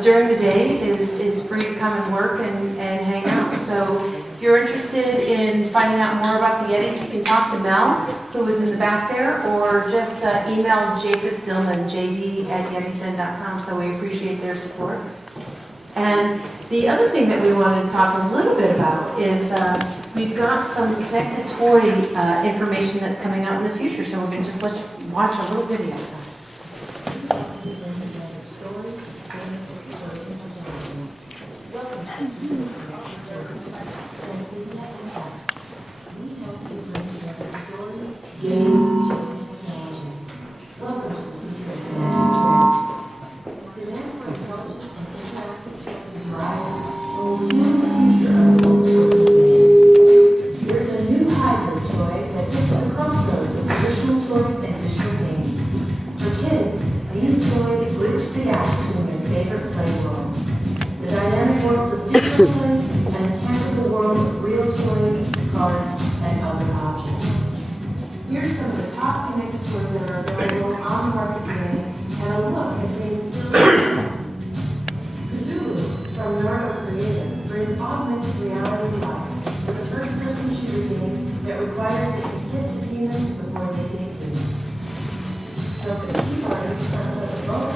during the day is free to come and work and hang out. So if you're interested in finding out more about the Yetis, you can talk to Mel, who is in the back there, or just email Jacob Dillman, jd@yetizen.com. So we appreciate their support. And the other thing that we wanted to talk a little bit about is we've got some connected toy information that's coming out in the future. So we're going to just let you watch a little video of that. Here's some of the top connected toys that are available on the market today, and a look at things still. Zulu from Nardo Creative brings augmented reality to life with a first-person shooter game that requires that you hit the demons before they get you. So for the key part of the front of the boat,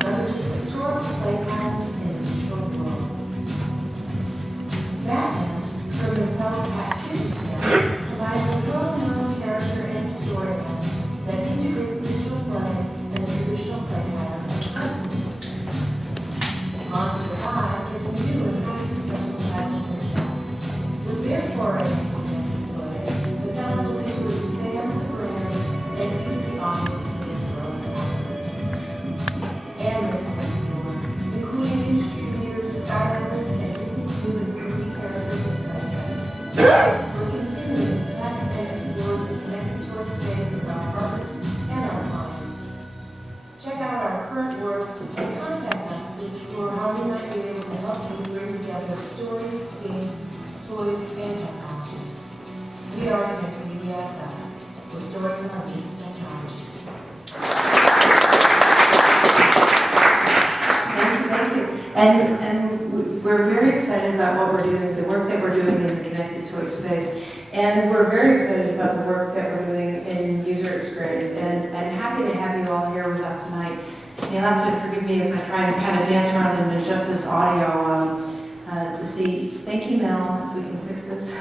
leverages historical play patterns in a digital world. Batman from Mattel's Activity Set provides a well-known character and storyline that integrates digital play and a traditional play pattern of confidence. Monster High is a new and highly successful pattern itself. With their foray into connected toys, Mattel is looking to expand the brand and keep the audience in this growing market. And there's much more, including industry leaders, Skylanders, and Disney 2 and 3D characters and play sets. We're continuing to test and explore this connected toy space with our partners and our clients. Check out our current work and contact us to explore how we might be able to help you bring together stories, games, toys, and technology. We are Transmedia SF, with storytelling meets technology. Thank you. And we're very excited about what we're doing, the work that we're doing in the connected toy space. And we're very excited about the work that we're doing in user experience. And happy to have you all here with us tonight. You'll have to forgive me as I try to kind of dance around and adjust this audio to see. Thank you, Mel, if we can fix this.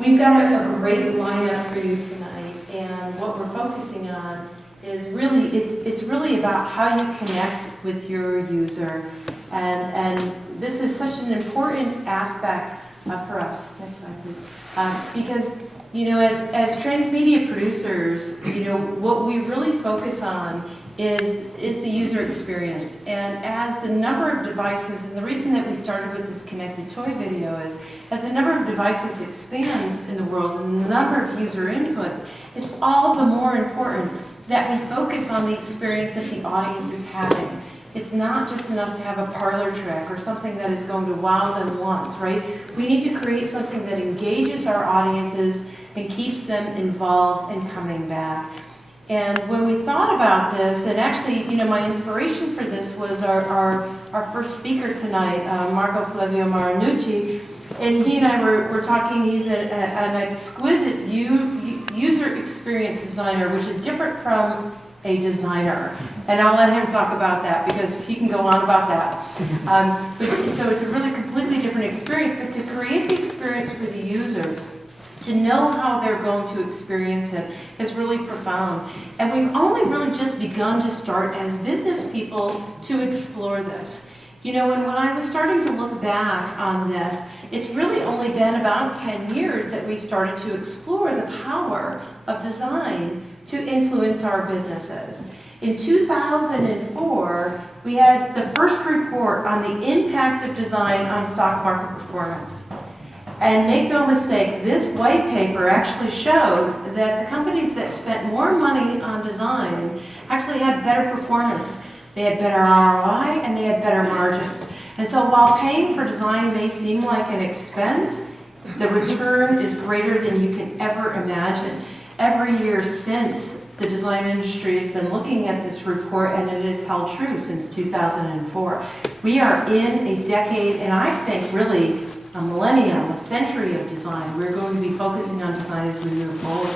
We've got a great lineup for you tonight. And what we're focusing on is really, it's really about how you connect with your user. And this is such an important aspect for us. Next slide, please. Because, you know, as transmedia producers, you know, what we really focus on is the user experience. And as the number of devices, and the reason that we started with this connected toy video is, as the number of devices expands in the world and the number of user inputs, it's all the more important that we focus on the experience that the audience is having. It's not just enough to have a parlor trick or something that is going to wow them once, right? We need to create something that engages our audiences and keeps them involved and coming back. And when we thought about this, and actually, you know, my inspiration for this was our first speaker tonight, Marco Flavio Marinucci, and he and I were talking. He's an exquisite user experience designer, which is different from a designer. And I'll let him talk about that because he can go on about that. So it's a really completely different experience, but to create the experience for the user, to know how they're going to experience it is really profound. And we've only really just begun to start as business people to explore this. You know, and when I was starting to look back on this, it's really only been about 10 years that we started to explore the power of design to influence our businesses. In 2004, we had the first report on the impact of design on stock market performance. And make no mistake, this white paper actually showed that the companies that spent more money on design actually had better performance. They had better ROI and they had better margins. And so while paying for design may seem like an expense, the return is greater than you can ever imagine. Every year since the design industry has been looking at this report, and it has held true since 2004. We are in a decade, and I think really a millennium, a century of design. We're going to be focusing on design as we move forward.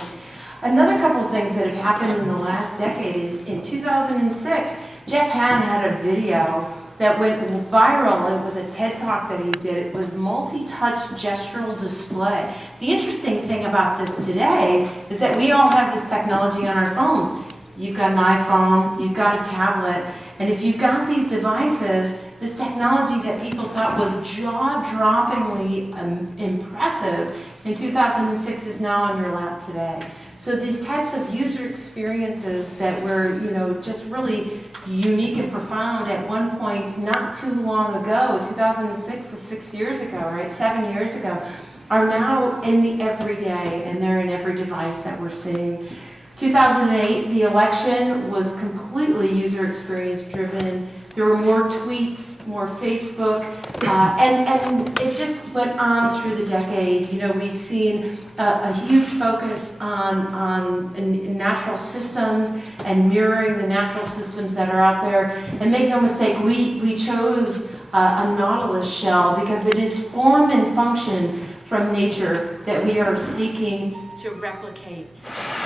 Another couple of things that have happened in the last decade is in 2006, Jeff Han had a video that went viral. It was a TED Talk that he did. It was multi-touch gestural display. The interesting thing about this today is that we all have this technology on our phones. You've got an iPhone, you've got a tablet, and if you've got these devices, this technology that people thought was jaw-droppingly impressive in 2006 is now on your lap today. So these types of user experiences that were, just really unique and profound at one point not too long ago, 2006 was 6 years ago, right? 7 years ago, are now in the everyday, and they're in every device that we're seeing. 2008, the election was completely user experience driven. There were more tweets, more Facebook, and it just went on through the decade. We've seen a huge focus on natural systems and mirroring the natural systems that are out there. And make no mistake, we chose a nautilus shell because it is form and function from nature that we are seeking to replicate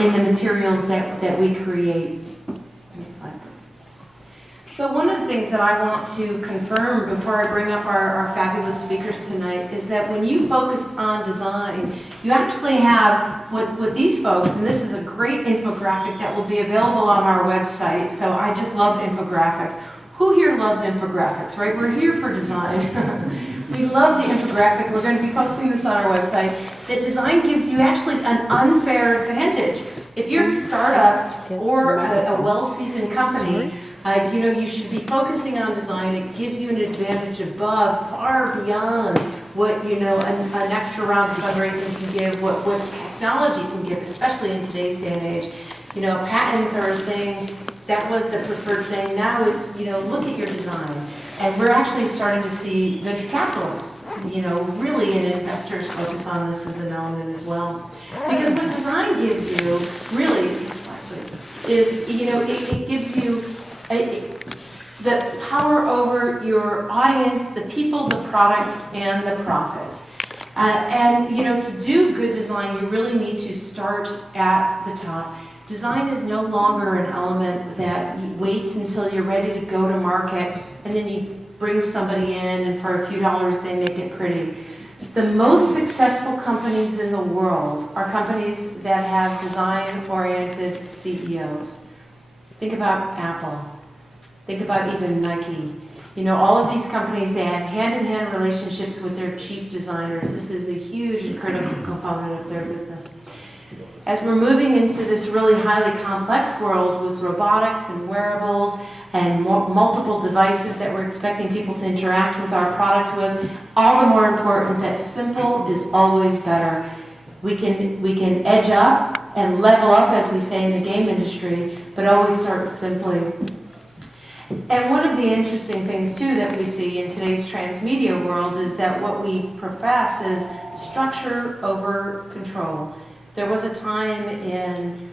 in the materials that we create. Next slide, please. So one of the things that I want to confirm before I bring up our fabulous speakers tonight is that when you focus on design, you actually have what these folks, and this is a great infographic that will be available on our website. So I just love infographics. Who here loves infographics, right? We're here for design. We love the infographic. We're going to be posting this on our website. That design gives you actually an unfair advantage. If you're a startup or a well-seasoned company, you should be focusing on design. It gives you an advantage above, far beyond what, an extra round of fundraising can give, what technology can give, especially in today's day and age. Patents are a thing. That was the preferred thing. Now it's, look at your design. And we're actually starting to see venture capitalists, really, and investors focus on this as an element as well. Because what design gives you, really, is, it gives you the power over your audience, the people, the product, and the profit. To do good design, you really need to start at the top. Design is no longer an element that waits until you're ready to go to market and then you bring somebody in and for a few dollars they make it pretty. The most successful companies in the world are companies that have design-oriented CEOs. Think about Apple. Think about even Nike. All of these companies, they have hand-in-hand relationships with their chief designers. This is a huge and critical component of their business. As we're moving into this really highly complex world with robotics and wearables and multiple devices that we're expecting people to interact with our products with, all the more important that simple is always better. We can edge up and level up, as we say in the game industry, but always start simply. And one of the interesting things, too, that we see in today's transmedia world is that what we profess is structure over control. There was a time in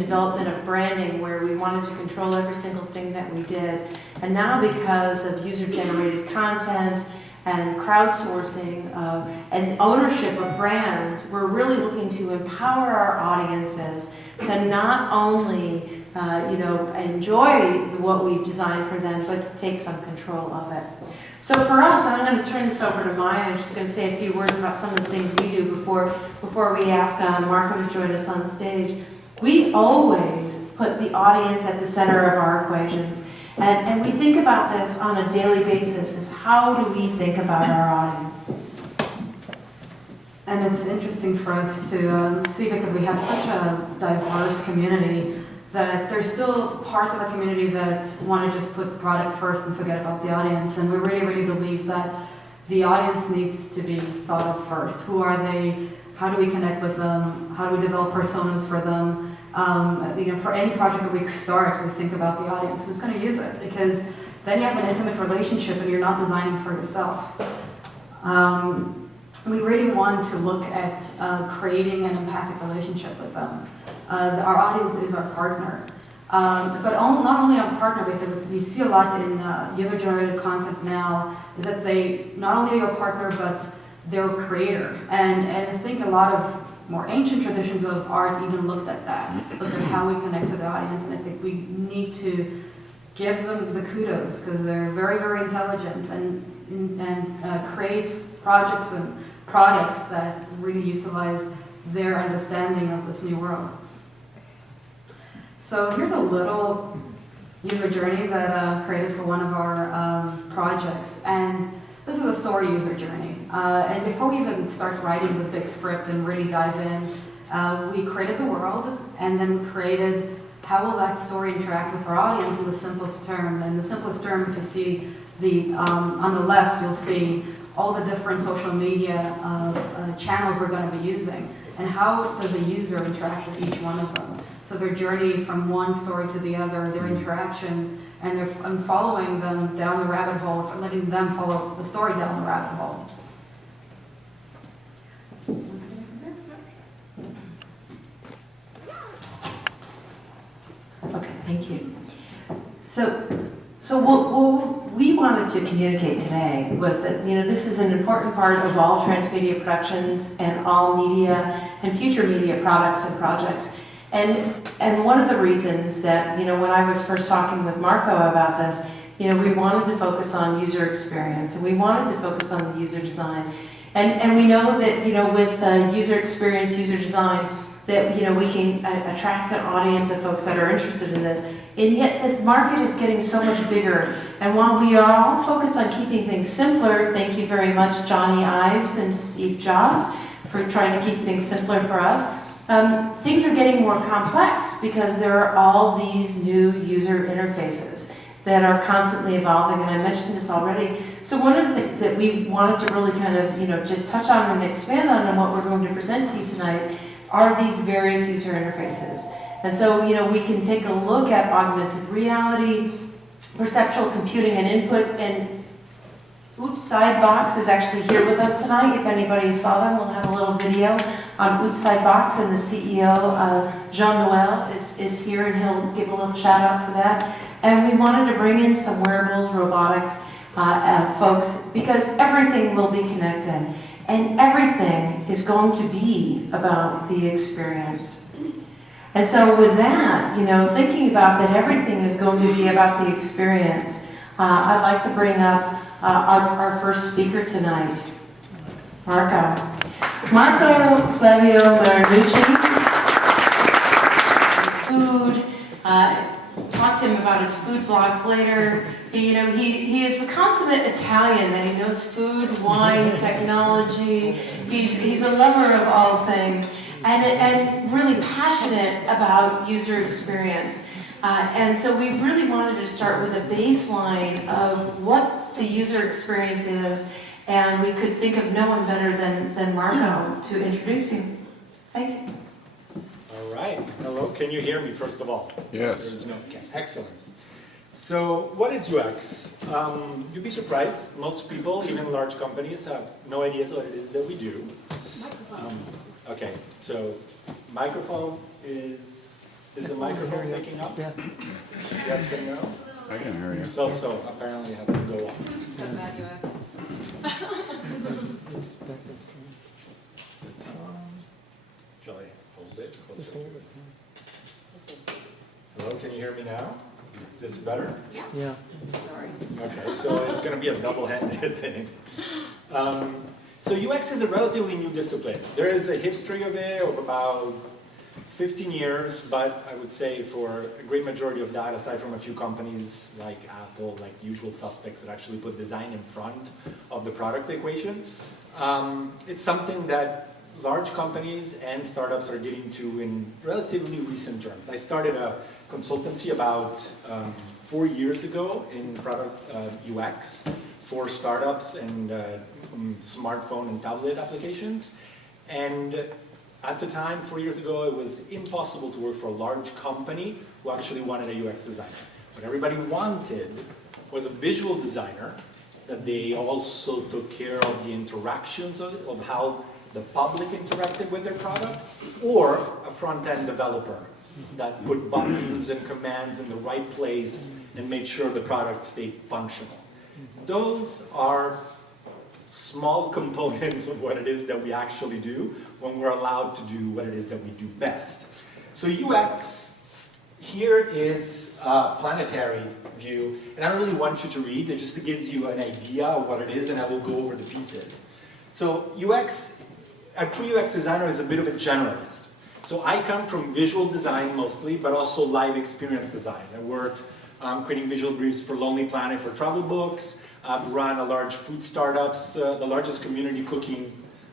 development of branding where we wanted to control every single thing that we did. And now because of user-generated content and crowdsourcing and ownership of brands, we're really looking to empower our audiences to not only enjoy what we've designed for them, but to take some control of it. So for us, and I'm going to turn this over to Maya, I'm just going to say a few words about some of the things we do before we ask Marco to join us on stage. We always put the audience at the center of our equations. And we think about this on a daily basis, is how do we think about our audience? And it's interesting for us to see, because we have such a diverse community, that there's still parts of our community that want to just put the product first and forget about the audience. And we really, really believe that the audience needs to be thought of first. Who are they? How do we connect with them? How do we develop personas for them? For any project that we start, we think about the audience, who's going to use it, because then you have an intimate relationship and you're not designing for yourself. We really want to look at creating an empathic relationship with them. our audience is our partner. Not only our partner, because we see a lot in user-generated content now, is that they not only are a partner, but they're a creator. And I think a lot of more ancient traditions of art even looked at that, looked at how we connect to the audience, and I think we need to give them the kudos, because they're very, very intelligent and create projects and products that really utilize their understanding of this new world. So here's a little user journey that I created for one of our projects, and this is a story user journey. And before we even start writing the big script and really dive in, we created the world, and then created how will that story interact with our audience in the simplest term. And the simplest term, if you see on the left, you'll see all the different social media channels we're going to be using, and how does a user interact with each one of them. So their journey from one story to the other, their interactions, and I'm following them down the rabbit hole, letting them follow the story down the rabbit hole. Okay, thank you. So what we wanted to communicate today was that, this is an important part of all transmedia productions and all media and future media products and projects. And one of the reasons that, when I was first talking with Marco about this, we wanted to focus on user experience, and we wanted to focus on the user design. And we know that, with user experience, user design, that, we can attract an audience of folks that are interested in this. And yet this market is getting so much bigger. And while we are all focused on keeping things simpler, thank you very much, Johnny Ives and Steve Jobs, for trying to keep things simpler for us. Things are getting more complex because there are all these new user interfaces that are constantly evolving, and I mentioned this already. So one of the things that we wanted to really kind of, just touch on and expand on, and what we're going to present to you tonight, are these various user interfaces. And so, we can take a look at augmented reality, perceptual computing and input, and Dseigner is actually here with us tonight. If anybody saw them, we'll have a little video on Dseigner, and the CEO, Jean-Noel, is here, and he'll give a little shout out for that. And we wanted to bring in some wearables, robotics folks, because everything will be connected, and everything is going to be about the experience. And so with that, thinking about that everything is going to be about the experience, I'd like to bring up our first speaker tonight, Marco Flavio Marinucci. Food, talk to him about his food blogs later. He is the consummate Italian, that he knows food, wine, technology. He's a lover of all things, and really passionate about user experience. And so we really wanted to start with a baseline of what the user experience is, and we could think of no one better than Marco to introduce you. Thank you. All right. Hello. Can you hear me, first of all? Yes. There is no. Okay. Excellent. So what is UX? You'd be surprised. Most people, even large companies, have no idea what it is that we do. Okay. So microphone is the microphone picking up? Yes. Yes and no? I can hear you. So apparently it has to go on. It's on. Shall I hold it closer to it? Hello, can you hear me now? Is this better? Yeah. Sorry. Okay, so it's going to be a double-handed thing. So UX is a relatively new discipline. There is a history of it of about 15 years, but I would say for a great majority of that, aside from a few companies like Apple, like the usual suspects that actually put design in front of the product equation, it's something that large companies and startups are getting to in relatively recent terms. I started a consultancy about 4 years ago in product UX for startups and smartphone and tablet applications. And at the time, 4 years ago, it was impossible to work for a large company who actually wanted a UX designer. What everybody wanted was a visual designer, that they also took care of the interactions of how the public interacted with their product, or a front-end developer that put buttons and commands in the right place and made sure the product stayed functional. Those are small components of what it is that we actually do when we're allowed to do what it is that we do best. So UX, here is a planetary view, and I don't really want you to read, it just gives you an idea of what it is, and I will go over the pieces. So UX, a true UX designer is a bit of a generalist. So I come from visual design mostly, but also live experience design. I worked creating visual briefs for Lonely Planet for travel books. I've run a large food startups, the largest community cooking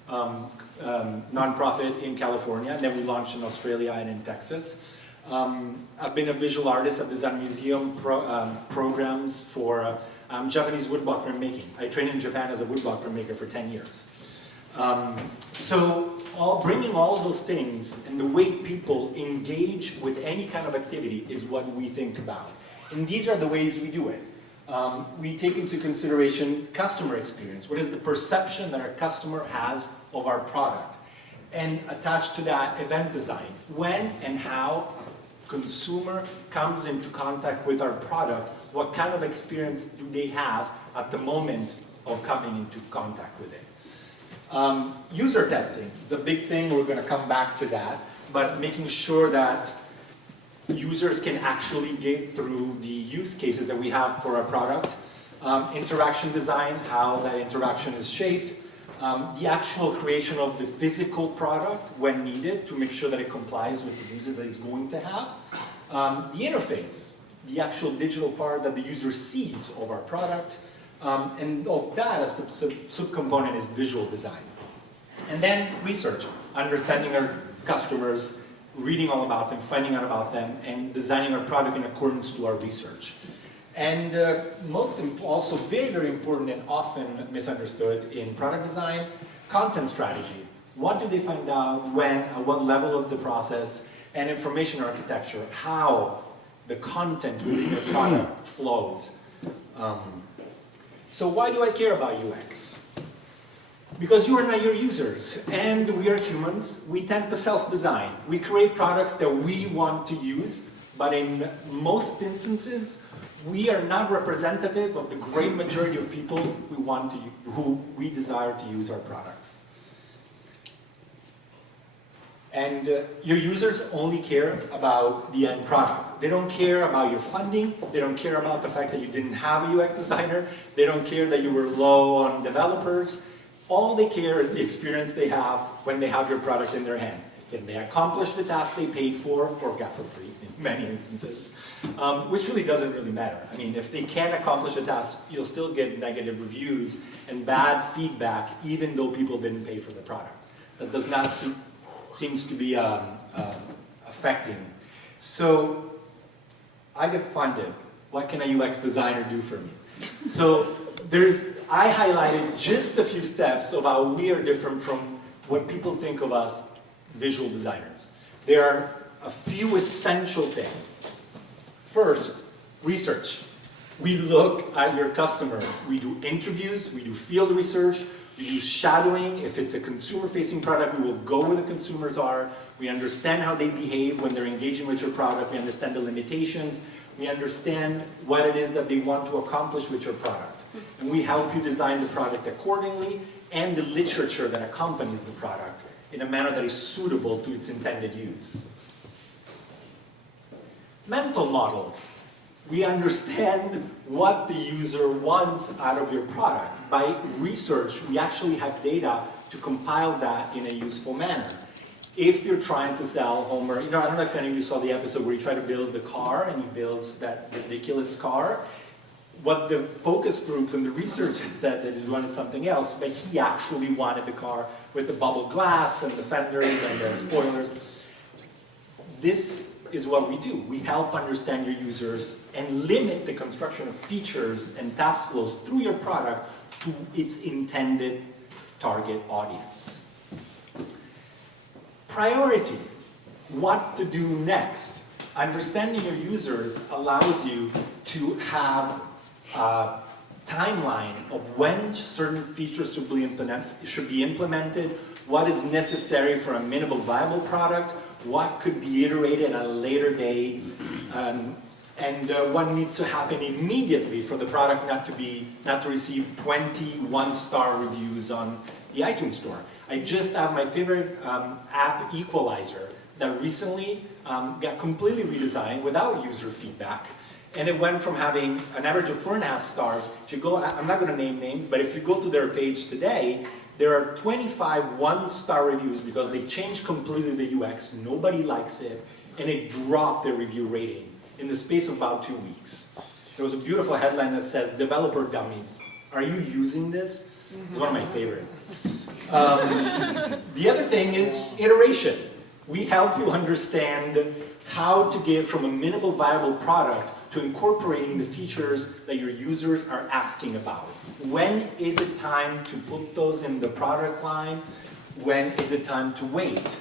nonprofit in California, and then we launched in Australia and in Texas. I've been a visual artist. I've designed museum programs for Japanese woodblock printmaking. I trained in Japan as a woodblock printmaker for 10 years. So bringing all of those things and the way people engage with any kind of activity is what we think about. And these are the ways we do it. We take into consideration customer experience. What is the perception that our customer has of our product? And attached to that, event design. When and how consumer comes into contact with our product, what kind of experience do they have at the moment of coming into contact with it? User testing is a big thing. We're going to come back to that. But making sure that users can actually get through the use cases that we have for our product. Interaction design, how that interaction is shaped. The actual creation of the physical product when needed to make sure that it complies with the uses that it's going to have. The interface, the actual digital part that the user sees of our product. And of that, a subcomponent is visual design. And then research, understanding our customers, reading all about them, finding out about them, and designing our product in accordance to our research. And also very, very important and often misunderstood in product design, content strategy. What do they find out, when, at what level of the process, and information architecture, how the content within your product flows. So why do I care about UX? Because you are not your users, and we are humans. We tend to self-design. We create products that we want to use, but in most instances, we are not representative of the great majority of people who we desire to use our products. And your users only care about the end product. They don't care about your funding. They don't care about the fact that you didn't have a UX designer. They don't care that you were low on developers. All they care is the experience they have when they have your product in their hands. Can they accomplish the task they paid for or got for free in many instances? Which really doesn't really matter. I mean, if they can't accomplish a task, you'll still get negative reviews and bad feedback even though people didn't pay for the product. That does not seems to be affecting. So I get funded. What can a UX designer do for me? So I highlighted just a few steps of how we are different from what people think of us visual designers. There are a few essential things. First, research. We look at your customers. We do interviews, we do field research, we do shadowing. If it's a consumer-facing product, we will go where the consumers are. We understand how they behave when they're engaging with your product. We understand the limitations. We understand what it is that they want to accomplish with your product. And we help you design the product accordingly and the literature that accompanies the product in a manner that is suitable to its intended use. Mental models. We understand what the user wants out of your product. By research, we actually have data to compile that in a useful manner. If you're trying to sell Homer, I don't know if any of you saw the episode where he tried to build the car and he builds that ridiculous car. What the focus groups and the researchers said that he wanted something else, but he actually wanted the car with the bubble glass and the fenders and the spoilers. This is what we do. We help understand your users and limit the construction of features and task flows through your product to its intended target audience. Priority, what to do next. Understanding your users allows you to have a timeline of when certain features should be implemented, what is necessary for a minimal viable product, what could be iterated at a later date, and what needs to happen immediately for the product not to receive 20 one-star reviews on the iTunes Store. I just have my favorite app, Equalizer, that recently got completely redesigned without user feedback. And it went from having an average of 4.5 stars. If you go, I'm not going to name names, but if you go to their page today, there are 25 one-star reviews because they changed completely the UX. Nobody likes it, and it dropped their review rating in the space of about 2 weeks. There was a beautiful headline that says, "Developer dummies, are you using this?" It's one of my favorite. The other thing is iteration. We help you understand how to get from a minimal viable product to incorporating the features that your users are asking about. When is it time to put those in the product line? When is it time to wait?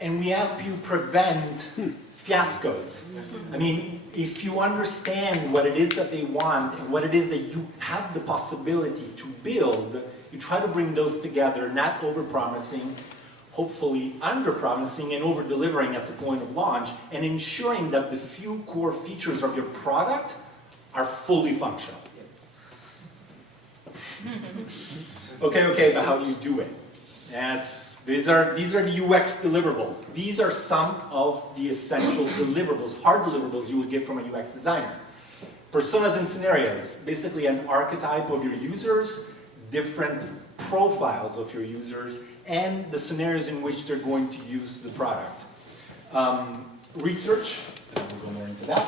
And we help you prevent fiascos. I mean, if you understand what it is that they want and what it is that you have the possibility to build, you try to bring those together, not over-promising, hopefully under-promising and over-delivering at the point of launch, and ensuring that the few core features of your product are fully functional. Okay, but how do you do it? These are the UX deliverables. These are some of the essential deliverables, hard deliverables you would get from a UX designer. Personas and scenarios, basically an archetype of your users, different profiles of your users, and the scenarios in which they're going to use the product. Research, and we'll go more into that.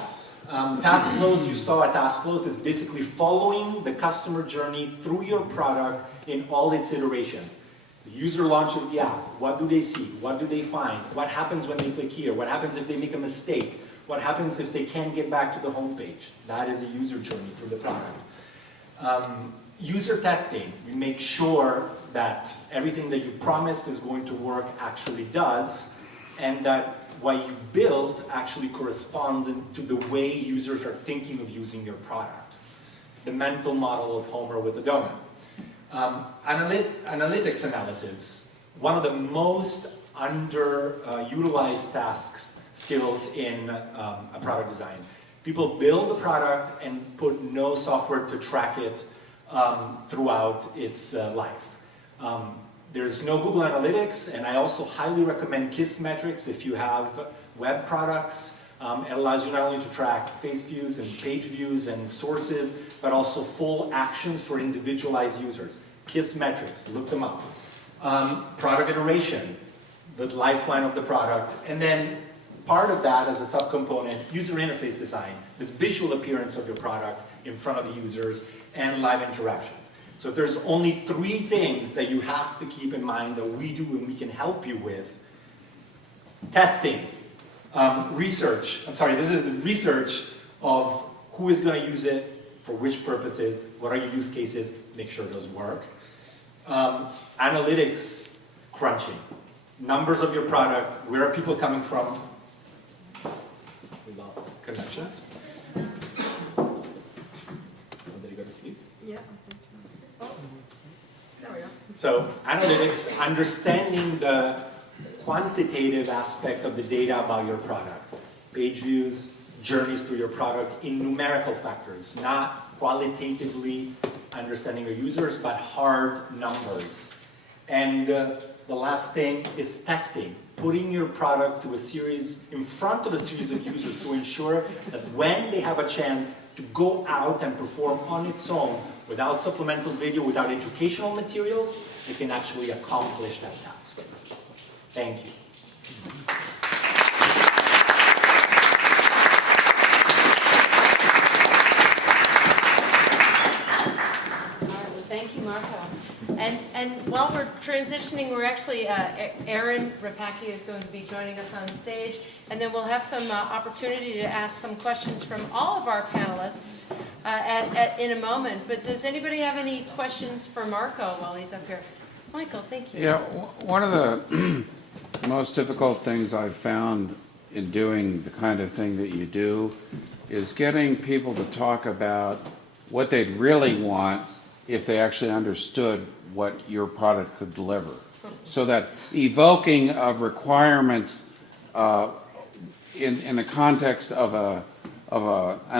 Task flows, you saw at task flows, is basically following the customer journey through your product in all its iterations. The user launches the app. What do they see? What do they find? What happens when they click here? What happens if they make a mistake? What happens if they can't get back to the home page? That is a user journey through the product. User testing. You make sure that everything that you promised is going to work actually does, and that what you build actually corresponds to the way users are thinking of using your product. The mental model of Homer with the donut. Analytics analysis, one of the most underutilized skills in a product design. People build a product and put no software to track it throughout its life. There's no Google Analytics, and I also highly recommend KISS metrics if you have web products. It allows you not only to track face views and page views and sources, but also full actions for individualized users. KISS metrics, look them up. Product iteration, the lifeline of the product, and then part of that as a subcomponent, user interface design, the visual appearance of your product in front of the users, and live interactions. So if there's only 3 things that you have to keep in mind that we do and we can help you with: testing, research, this is the research of who is going to use it, for which purposes, what are your use cases, make sure those work. Analytics crunching, numbers of your product, where are people coming from? We lost connections. Did he go to sleep? Yeah, I think so. Oh, there we go. So analytics, understanding the quantitative aspect of the data about your product. Page views, journeys through your product in numerical factors, not qualitatively understanding your users, but hard numbers. And the last thing is testing, putting your product in front of a series of users to ensure that when they have a chance to go out and perform on its own, without supplemental video, without educational materials, they can actually accomplish that task. Thank you. Thank you, Marco. And while we're transitioning, we're actually, Aaron Rapaki is going to be joining us on stage, and then we'll have some opportunity to ask some questions from all of our panelists in a moment. But does anybody have any questions for Marco while he's up here? Michael, thank you. Yeah, one of the most difficult things I've found in doing the kind of thing that you do is getting people to talk about what they'd really want if they actually understood what your product could deliver. So that evoking of requirements in the context of an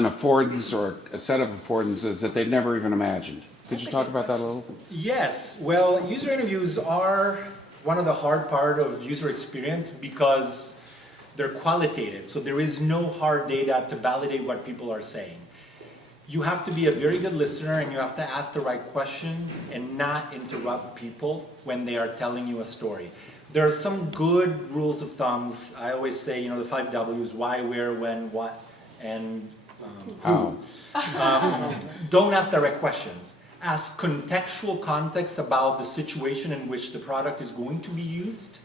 affordance or a set of affordances that they'd never even imagined. Could you talk about that a little? Yes, well, user interviews are one of the hard part of user experience because they're qualitative. So there is no hard data to validate what people are saying. You have to be a very good listener and you have to ask the right questions and not interrupt people when they are telling you a story. There are some good rules of thumbs. I always say, the 5 W's, why, where, when, what, and How? Don't ask direct questions. Ask contextual context about the situation in which the product is going to be used.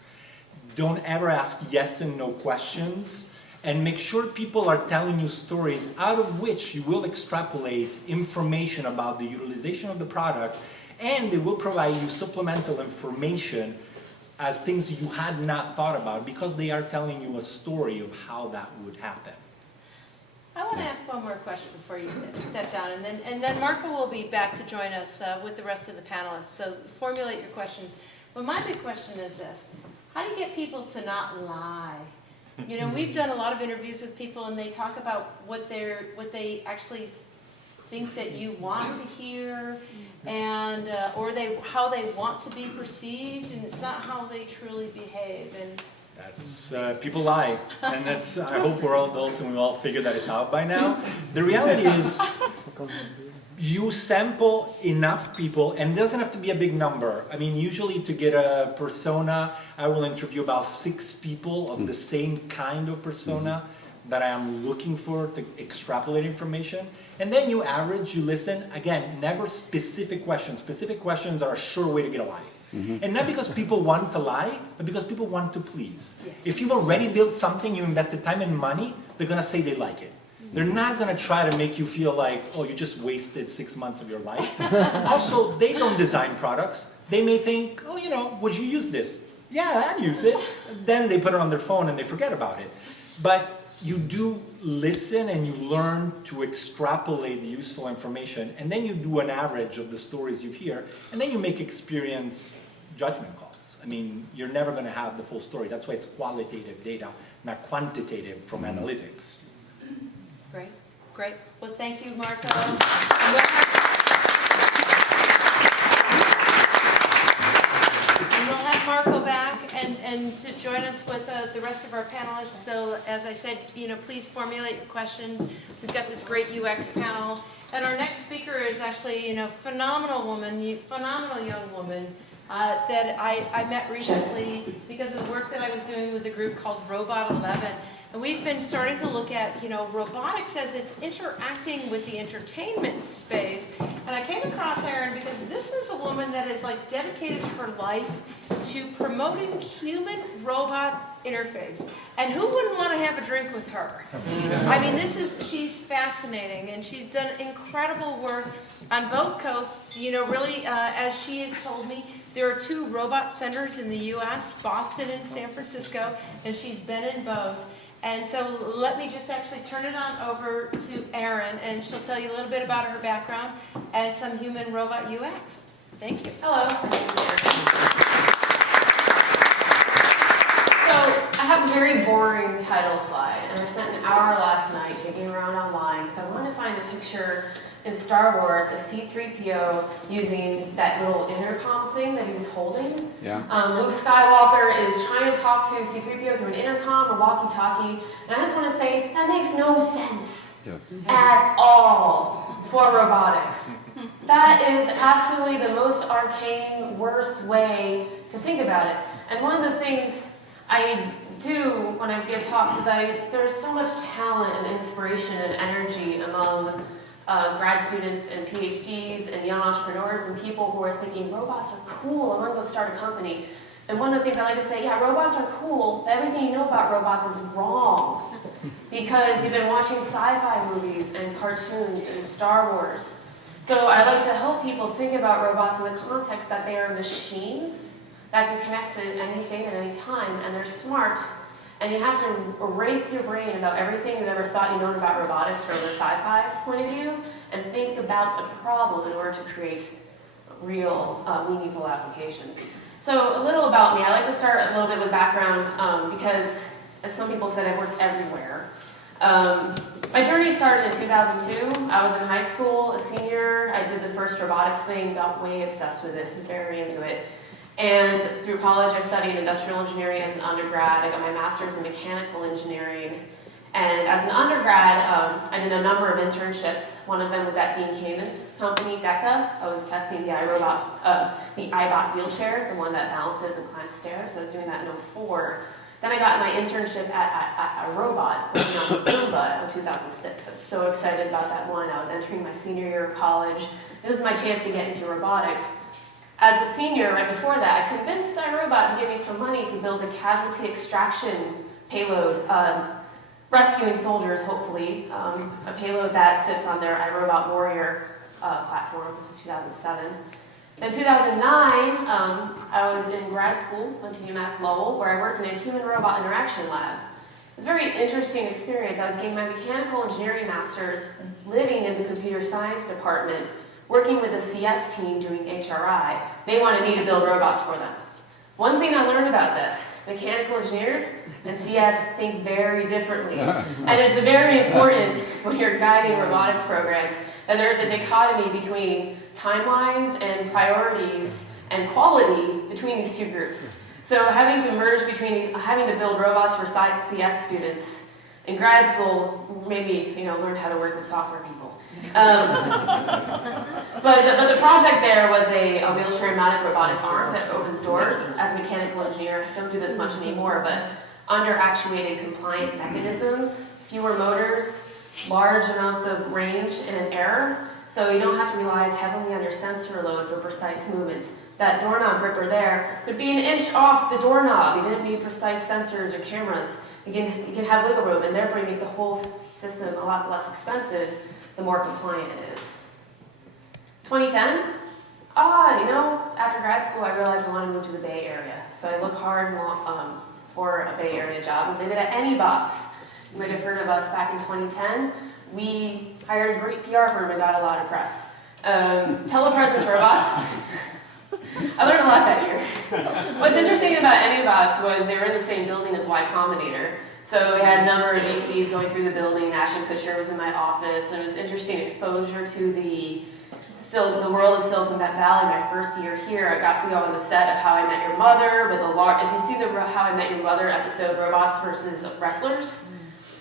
Don't ever ask yes and no questions. And make sure people are telling you stories out of which you will extrapolate information about the utilization of the product, and they will provide you supplemental information as things you had not thought about because they are telling you a story of how that would happen. I want to ask one more question before you step down, and then Marco will be back to join us with the rest of the panelists. So formulate your questions. But my big question is this: how do you get people to not lie? We've done a lot of interviews with people, and they talk about what they actually think that you want to hear, and or how they want to be perceived, and it's not how they truly behave. And That's, people lie, and that's, I hope we're all adults and we all figure that is out by now. The reality is, you sample enough people, and it doesn't have to be a big number. I mean, usually to get a persona, I will interview about 6 people of the same kind of persona that I am looking for to extrapolate information. And then you average, you listen. Again, never specific questions. Specific questions are a sure way to get a lie. And not because people want to lie, but because people want to please. Yes. If you've already built something, you invested time and money, they're gonna say they like it. They're not gonna try to make you feel like, oh, you just wasted 6 months of your life. Also, they don't design products. They may think, oh, would you use this? Yeah, I'd use it. Then they put it on their phone and they forget about it. But you do listen and you learn to extrapolate the useful information, and then you do an average of the stories you hear, and then you make experience judgment calls. I mean, you're never going to have the full story. That's why it's qualitative data, not quantitative from analytics. Great. Well, thank you, Marco. We'll have Marco back and to join us with the rest of our panelists. So as I said, please formulate your questions. We've got this great UX panel. And our next speaker is actually, phenomenal young woman that I met recently because of the work that I was doing with a group called Robot 11. And we've been starting to look at, robotics as it's interacting with the entertainment space. And I came across Erin because this is a woman that is dedicated her life to promoting human-robot interface. And who wouldn't want to have a drink with her? I mean, she's fascinating, and she's done incredible work on both coasts. Really, as she has told me, there are 2 robot centers in the U.S., Boston and San Francisco, and she's been in both. And so let me just actually turn it on over to Erin, and she'll tell you a little bit about her background and some human-robot UX. Thank you. Hello. So I have a very boring title slide, and I spent an hour last night digging around online because I wanted to find a picture in Star Wars of C-3PO using that little intercom thing that he was holding. Yeah. Luke Skywalker is trying to talk to C-3PO through an intercom or walkie-talkie, and I just want to say that makes no sense at all for robotics. That is absolutely the most arcane, worst way to think about it. And one of the things I do when I give talks is there's so much talent and inspiration and energy among grad students and PhDs and young entrepreneurs and people who are thinking, robots are cool, I want to go start a company. And one of the things I like to say, yeah, robots are cool, but everything you know about robots is wrong. Because you've been watching sci-fi movies and cartoons and Star Wars. So I like to help people think about robots in the context that they are machines that can connect to anything at any time, and they're smart. And you have to erase your brain about everything you've ever thought you know about robotics from the sci-fi point of view, and think about the problem in order to create real meaningful applications. So a little about me. I like to start a little bit with background because, as some people said, I've worked everywhere. My journey started in 2002. I was in high school, a senior. I did the first robotics thing, got way obsessed with it, very into it. And through college, I studied industrial engineering as an undergrad. I got my master's in mechanical engineering. And as an undergrad, I did a number of internships. One of them was at Dean Kamen's company, DECA. I was testing the iBot wheelchair, the one that balances and climbs stairs. I was doing that in 2004. Then I got my internship at iRobot, working on Roomba in 2006. I was so excited about that one. I was entering my senior year of college. This is my chance to get into robotics. As a senior, right before that, I convinced iRobot to give me some money to build a casualty extraction payload, rescuing soldiers, hopefully, a payload that sits on their iRobot Warrior platform. This is 2007. In 2009, I was in grad school, went to UMass Lowell, where I worked in a human-robot interaction lab. It was a very interesting experience. I was getting my mechanical engineering master's, living in the computer science department, working with the CS team doing HRI. They wanted me to build robots for them. One thing I learned about this, mechanical engineers and CS think very differently. And it's very important when you're guiding robotics programs that there's a dichotomy between timelines and priorities and quality between these two groups. So having to merge between, having to build robots for CS students in grad school made me, learn how to work with software people. But the project there was a wheelchair-mounted robotic arm that opens doors. As a mechanical engineer, I don't do this much anymore, but under-actuated compliant mechanisms, fewer motors, large amounts of range and error, so you don't have to rely as heavily on your sensor load for precise movements. That doorknob gripper there could be an inch off the doorknob. You didn't need precise sensors or cameras. You can have wiggle room, and therefore you make the whole system a lot less expensive the more compliant it is. 2010, after grad school I realized I wanted to move to the Bay Area. So I looked hard for a Bay Area job and landed at AnyBots. You might have heard of us back in 2010. We hired a great PR firm and got a lot of press. Telepresence robots. I learned a lot that year. What's interesting about AnyBots was they were in the same building as Y Combinator. So we had a number of VCs going through the building. Ashton Kutcher was in my office. And it was interesting exposure to the world of Silicon Valley. My first year here, I got to go on the set of How I Met Your Mother with a large, if you see the How I Met Your Mother episode, Robots versus Wrestlers,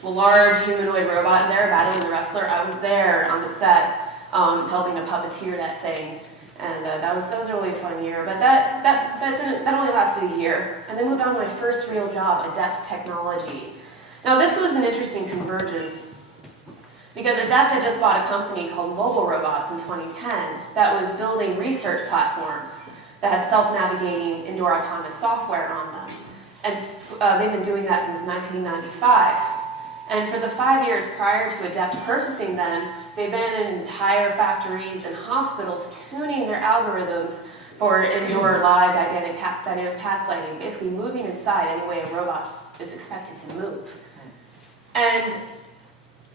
a large humanoid robot in there battling the wrestler. I was there on the set helping to puppeteer that thing. And that was a really fun year, but that only lasted a year. And then moved on to my first real job, Adept Technology. Now this was an interesting convergence because Adept had just bought a company called Mobile Robots in 2010 that was building research platforms that had self-navigating indoor autonomous software on them. And they've been doing that since 1995. And for the 5 years prior to Adept purchasing them, they've been in entire factories and hospitals tuning their algorithms for indoor live dynamic path lighting, basically moving inside any way a robot is expected to move. And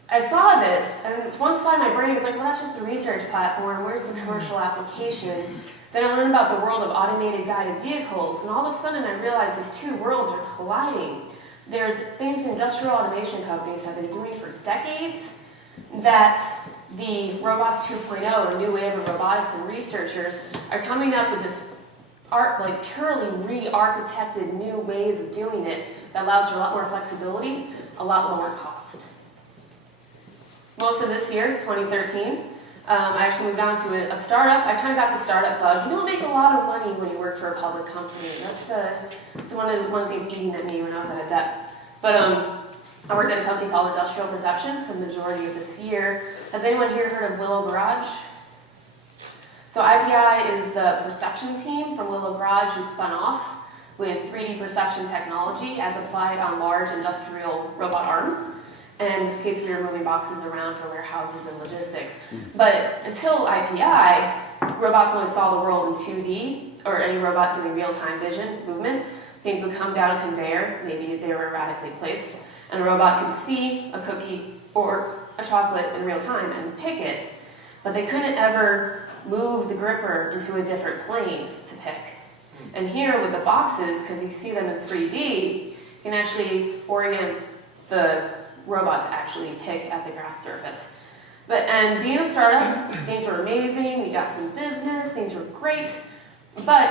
I saw this, and one side of my brain was like, well, that's just a research platform. Where's the commercial application? Then I learned about the world of automated guided vehicles, and all of a sudden I realized these two worlds are colliding. There's things industrial automation companies have been doing for decades that the Robots 2.0, a new wave of robotics and researchers, are coming up with just purely re-architected new ways of doing it that allows for a lot more flexibility, a lot lower cost. Most of this year, 2013, I actually moved on to a startup. I kind of got the startup bug. You don't make a lot of money when you work for a public company. That's one of the things eating at me when I was at Adept. But I worked at a company called Industrial Perception for the majority of this year. Has anyone here heard of Willow Garage? So IPI is the perception team from Willow Garage who spun off with 3D perception technology as applied on large industrial robot arms. And in this case, we were moving boxes around for warehouses and logistics. But until IPI, robots only saw the world in 2D, or any robot doing real-time vision, movement. Things would come down a conveyor, maybe they were erratically placed, and a robot could see a cookie or a chocolate in real time and pick it. but they couldn't ever move the gripper into a different plane to pick. And here with the boxes, because you see them in 3D, you can actually orient the robot to actually pick at the grass surface. And being a startup, things were amazing, we got some business, things were great, but,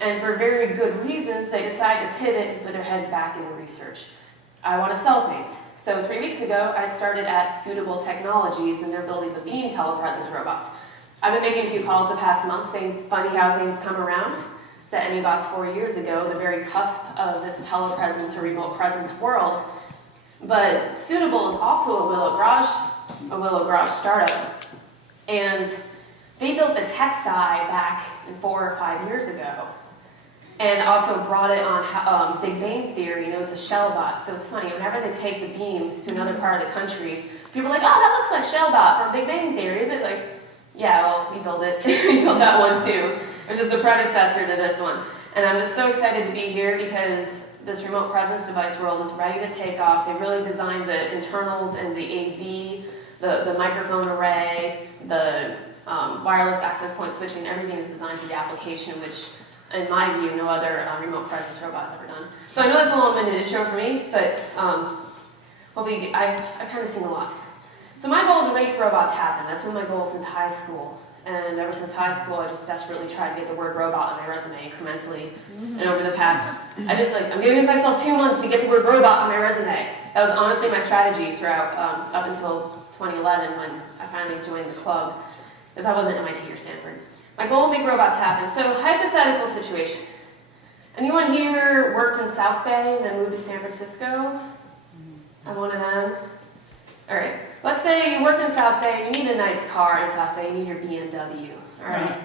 and for very good reasons, they decided to pivot and put their heads back into research. I want to sell things. So 3 weeks ago, I started at Suitable Technologies, and they're building the Beam telepresence robots. I've been making a few calls the past month saying, funny how things come around. Set AnyBots 4 years ago, the very cusp of this telepresence or remote presence world. But Suitable is also a Willow Garage startup. And they built the tech side back 4 or 5 years ago. And also brought it on Big Bang Theory, and it was a Shellbot. So it's funny, whenever they take the beam to another part of the country, people are like, oh, that looks like Shellbot from Big Bang Theory. Is it? Like, yeah, well, we built it. We built that one too, which is the predecessor to this one. And I'm just so excited to be here because this remote presence device world is ready to take off. They really designed the internals and the AV, the microphone array, the wireless access point switching, everything is designed for the application, which in my view, no other remote presence robot's ever done. So I know it's a long-winded intro for me, but hopefully I've kind of seen a lot. So my goal is to make robots happen. That's been my goal since high school. And ever since high school, I just desperately tried to get the word robot on my resume incrementally. And over the past, I'm giving myself 2 months to get the word robot on my resume. That was honestly my strategy throughout, up until 2011 when I finally joined the club, because I wasn't MIT or Stanford. My goal is to make robots happen. So hypothetical situation. Anyone here worked in South Bay and then moved to San Francisco? I'm one of them. All right. Let's say you worked in South Bay, you need a nice car in South Bay, you need your BMW. All right.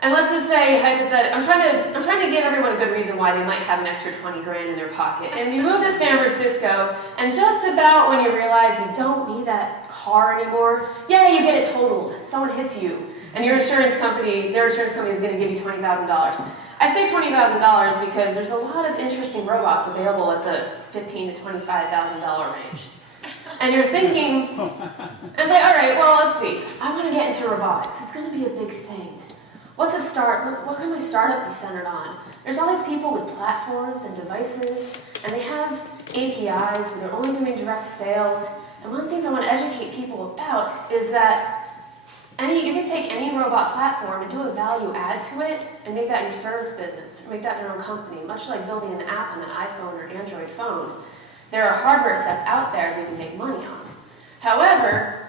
And let's just say hypothetically, I'm trying to give everyone a good reason why they might have an extra 20 grand in their pocket. And you move to San Francisco, and just about when you realize you don't need that car anymore, yeah, you get it totaled. Someone hits you. And their insurance company is going to give you $20,000. I say $20,000 because there's a lot of interesting robots available at the $15,000 to $25,000 range. And you're thinking, and it's like, all right, well, let's see. I want to get into robotics. It's going to be a big thing. What can my startup be centered on? There's all these people with platforms and devices, and they have APIs where they're only doing direct sales. And one of the things I want to educate people about is that you can take any robot platform and do a value add to it and make that your service business, or make that your own company, much like building an app on an iPhone or Android phone. There are hardware sets out there that you can make money on. However,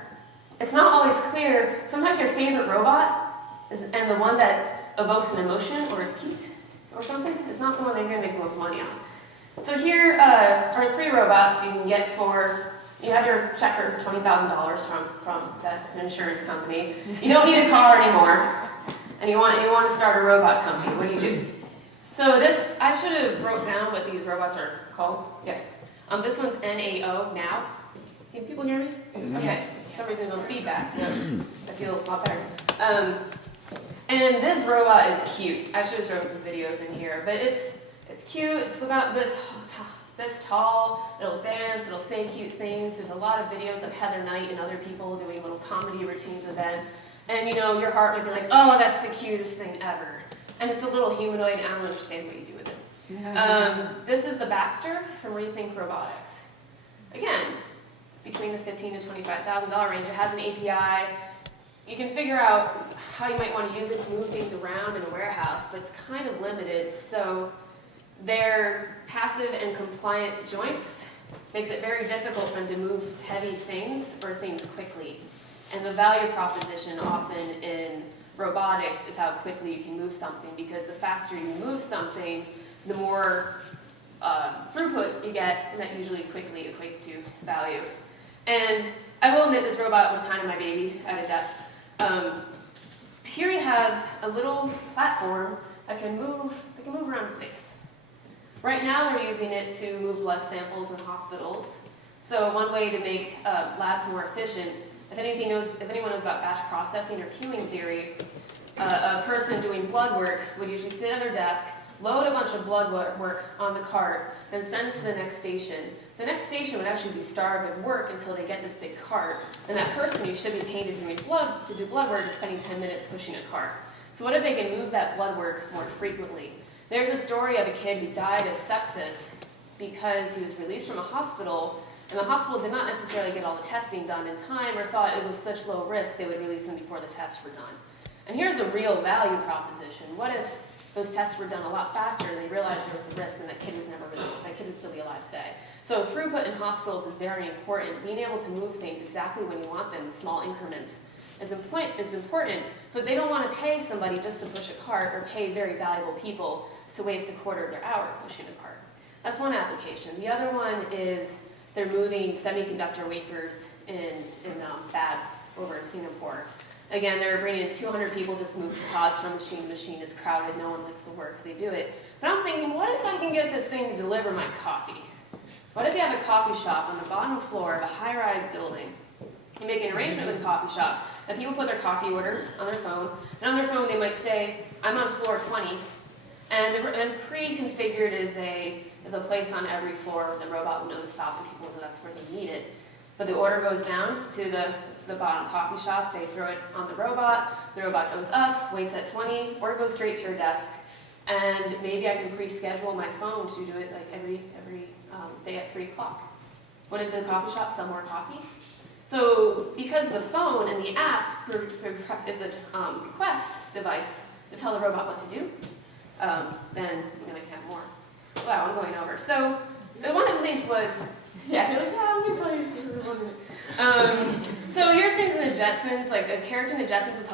it's not always clear. Sometimes your favorite robot and the one that evokes an emotion or is cute or something is not the one that you're going to make the most money on. So here are 3 robots you can get for, you have your check for $20,000 from that insurance company. You don't need a car anymore, and you want to start a robot company. What do? So this, I should have wrote down what these robots are called. Yeah. This one's NAO, now. Can people hear me? Yes. Okay. For some reason there's no feedback, so I feel a lot better. And this robot is cute. I should have thrown some videos in here, but it's cute. It's about this tall. It'll dance. It'll say cute things. There's a lot of videos of Heather Knight and other people doing little comedy routines with them. And your heart might be like, oh, that's the cutest thing ever. And it's a little humanoid, and I don't understand what you do with it. This is the Baxter from Rethink Robotics. Again, between the $15,000 to $25,000 range. It has an API. You can figure out how you might want to use it to move things around in a warehouse, but it's kind of limited. So their passive and compliant joints makes it very difficult for them to move heavy things or things quickly. And the value proposition often in robotics is how quickly you can move something, because the faster you move something, the more throughput you get, and that usually quickly equates to value. And I will admit this robot was kind of my baby at a depth. Here we have a little platform that can move around space. Right now they're using it to move blood samples in hospitals. So one way to make labs more efficient, if anyone knows about batch processing or queuing theory, a person doing blood work would usually sit at their desk, load a bunch of blood work on the cart, then send it to the next station. The next station would actually be starved of work until they get this big cart, and that person who should be paid to do blood work is spending 10 minutes pushing a cart. So what if they can move that blood work more frequently? There's a story of a kid who died of sepsis because he was released from a hospital, and the hospital did not necessarily get all the testing done in time or thought it was such low risk they would release him before the tests were done. And here's a real value proposition. What if those tests were done a lot faster and they realized there was a risk and that kid was never released? That kid would still be alive today. So throughput in hospitals is very important. Being able to move things exactly when you want them in small increments is important, but they don't want to pay somebody just to push a cart or pay very valuable people to waste a quarter of their hour pushing a cart. That's one application. The other one is they're moving semiconductor wafers in fabs over in Singapore. Again, they're bringing in 200 people just to move pods from machine to machine. It's crowded, no one likes the work, they do it. But I'm thinking, what if I can get this thing to deliver my coffee? What if you have a coffee shop on the bottom floor of a high-rise building? You make an arrangement with the coffee shop that people put their coffee order on their phone, and on their phone they might say, I'm on floor 20, and pre-configured is a place on every floor the robot will know to stop and people know that's where they need it. But the order goes down to the bottom coffee shop, they throw it on the robot goes up, waits at 20, or it goes straight to your desk. And maybe I can pre-schedule my phone to do it like every day at 3 o'clock. Wouldn't the coffee shop sell more coffee? So because the phone and the app is a request device to tell the robot what to do, then I can have more. Wow, I'm going over. So one of the things was, yeah, you're like, yeah, I'm going to tell you. So here's things in the Jetsons, like a character in the Jetsons would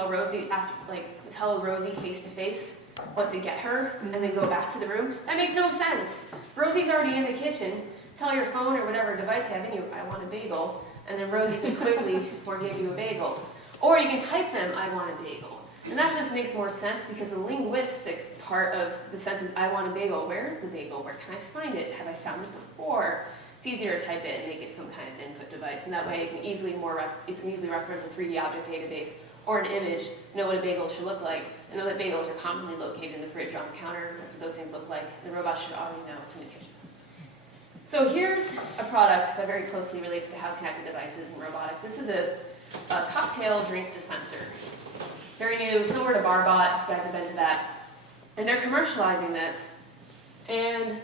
tell Rosie face to face what to get her, and then go back to the room. That makes no sense. Rosie's already in the kitchen. Tell your phone or whatever device you have in you, I want a bagel, and then Rosie can quickly give you a bagel. Or you can type them, I want a bagel. And that just makes more sense because the linguistic part of the sentence, I want a bagel, where is the bagel? Where can I find it? Have I found it before? It's easier to type it and make it some kind of input device, and that way it can easily reference a 3D object database or an image, know what a bagel should look like, and know that bagels are commonly located in the fridge on the counter. That's what those things look like. The robot should already know it's in the kitchen. So here's a product that very closely relates to how connected devices and robotics. This is a cocktail drink dispenser. Very new, similar to Barbot. You guys have been to that. And they're commercializing this. And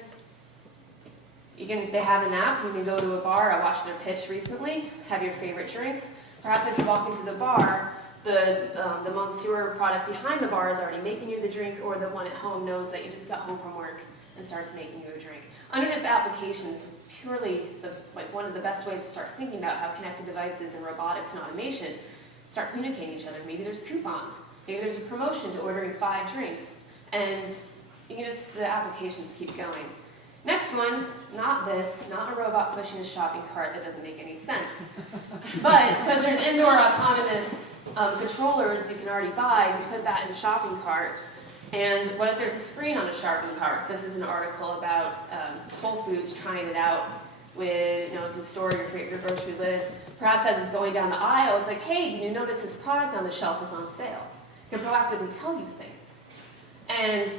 they have an app. You can go to a bar. I watched their pitch recently. Have your favorite drinks. Perhaps as you walk into the bar, the Monsieur product behind the bar is already making you the drink, or the one at home knows that you just got home from work and starts making you a drink. Under this application, this is purely one of the best ways to start thinking about how connected devices and robotics and automation start communicating each other. Maybe there's coupons. Maybe there's a promotion to ordering 5 drinks. And you can the applications keep going. Next one, not a robot pushing a shopping cart. That doesn't make any sense. But because there's indoor autonomous controllers you can already buy, you put that in the shopping cart. And what if there's a screen on a shopping cart? This is an article about Whole Foods trying it out with, you can store your grocery list. Perhaps as it's going down the aisle, it's like, hey, did you notice this product on the shelf is on sale? It can proactively tell you things. And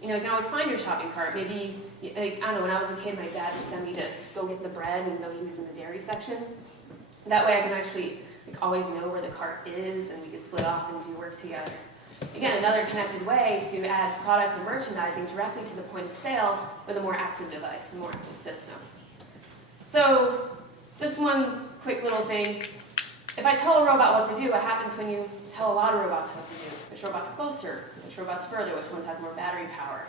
you can always find your shopping cart. Maybe, I don't know, when I was a kid, my dad would send me to go get the bread, even though he was in the dairy section. That way I can actually always know where the cart is, and we can split off and do work together. Again, another connected way to add product and merchandising directly to the point of sale with a more active device, a more active system. So, just one quick little thing. If I tell a robot what to do, what happens when you tell a lot of robots what to do? Which robot's closer? Which robot's further? Which ones has more battery power?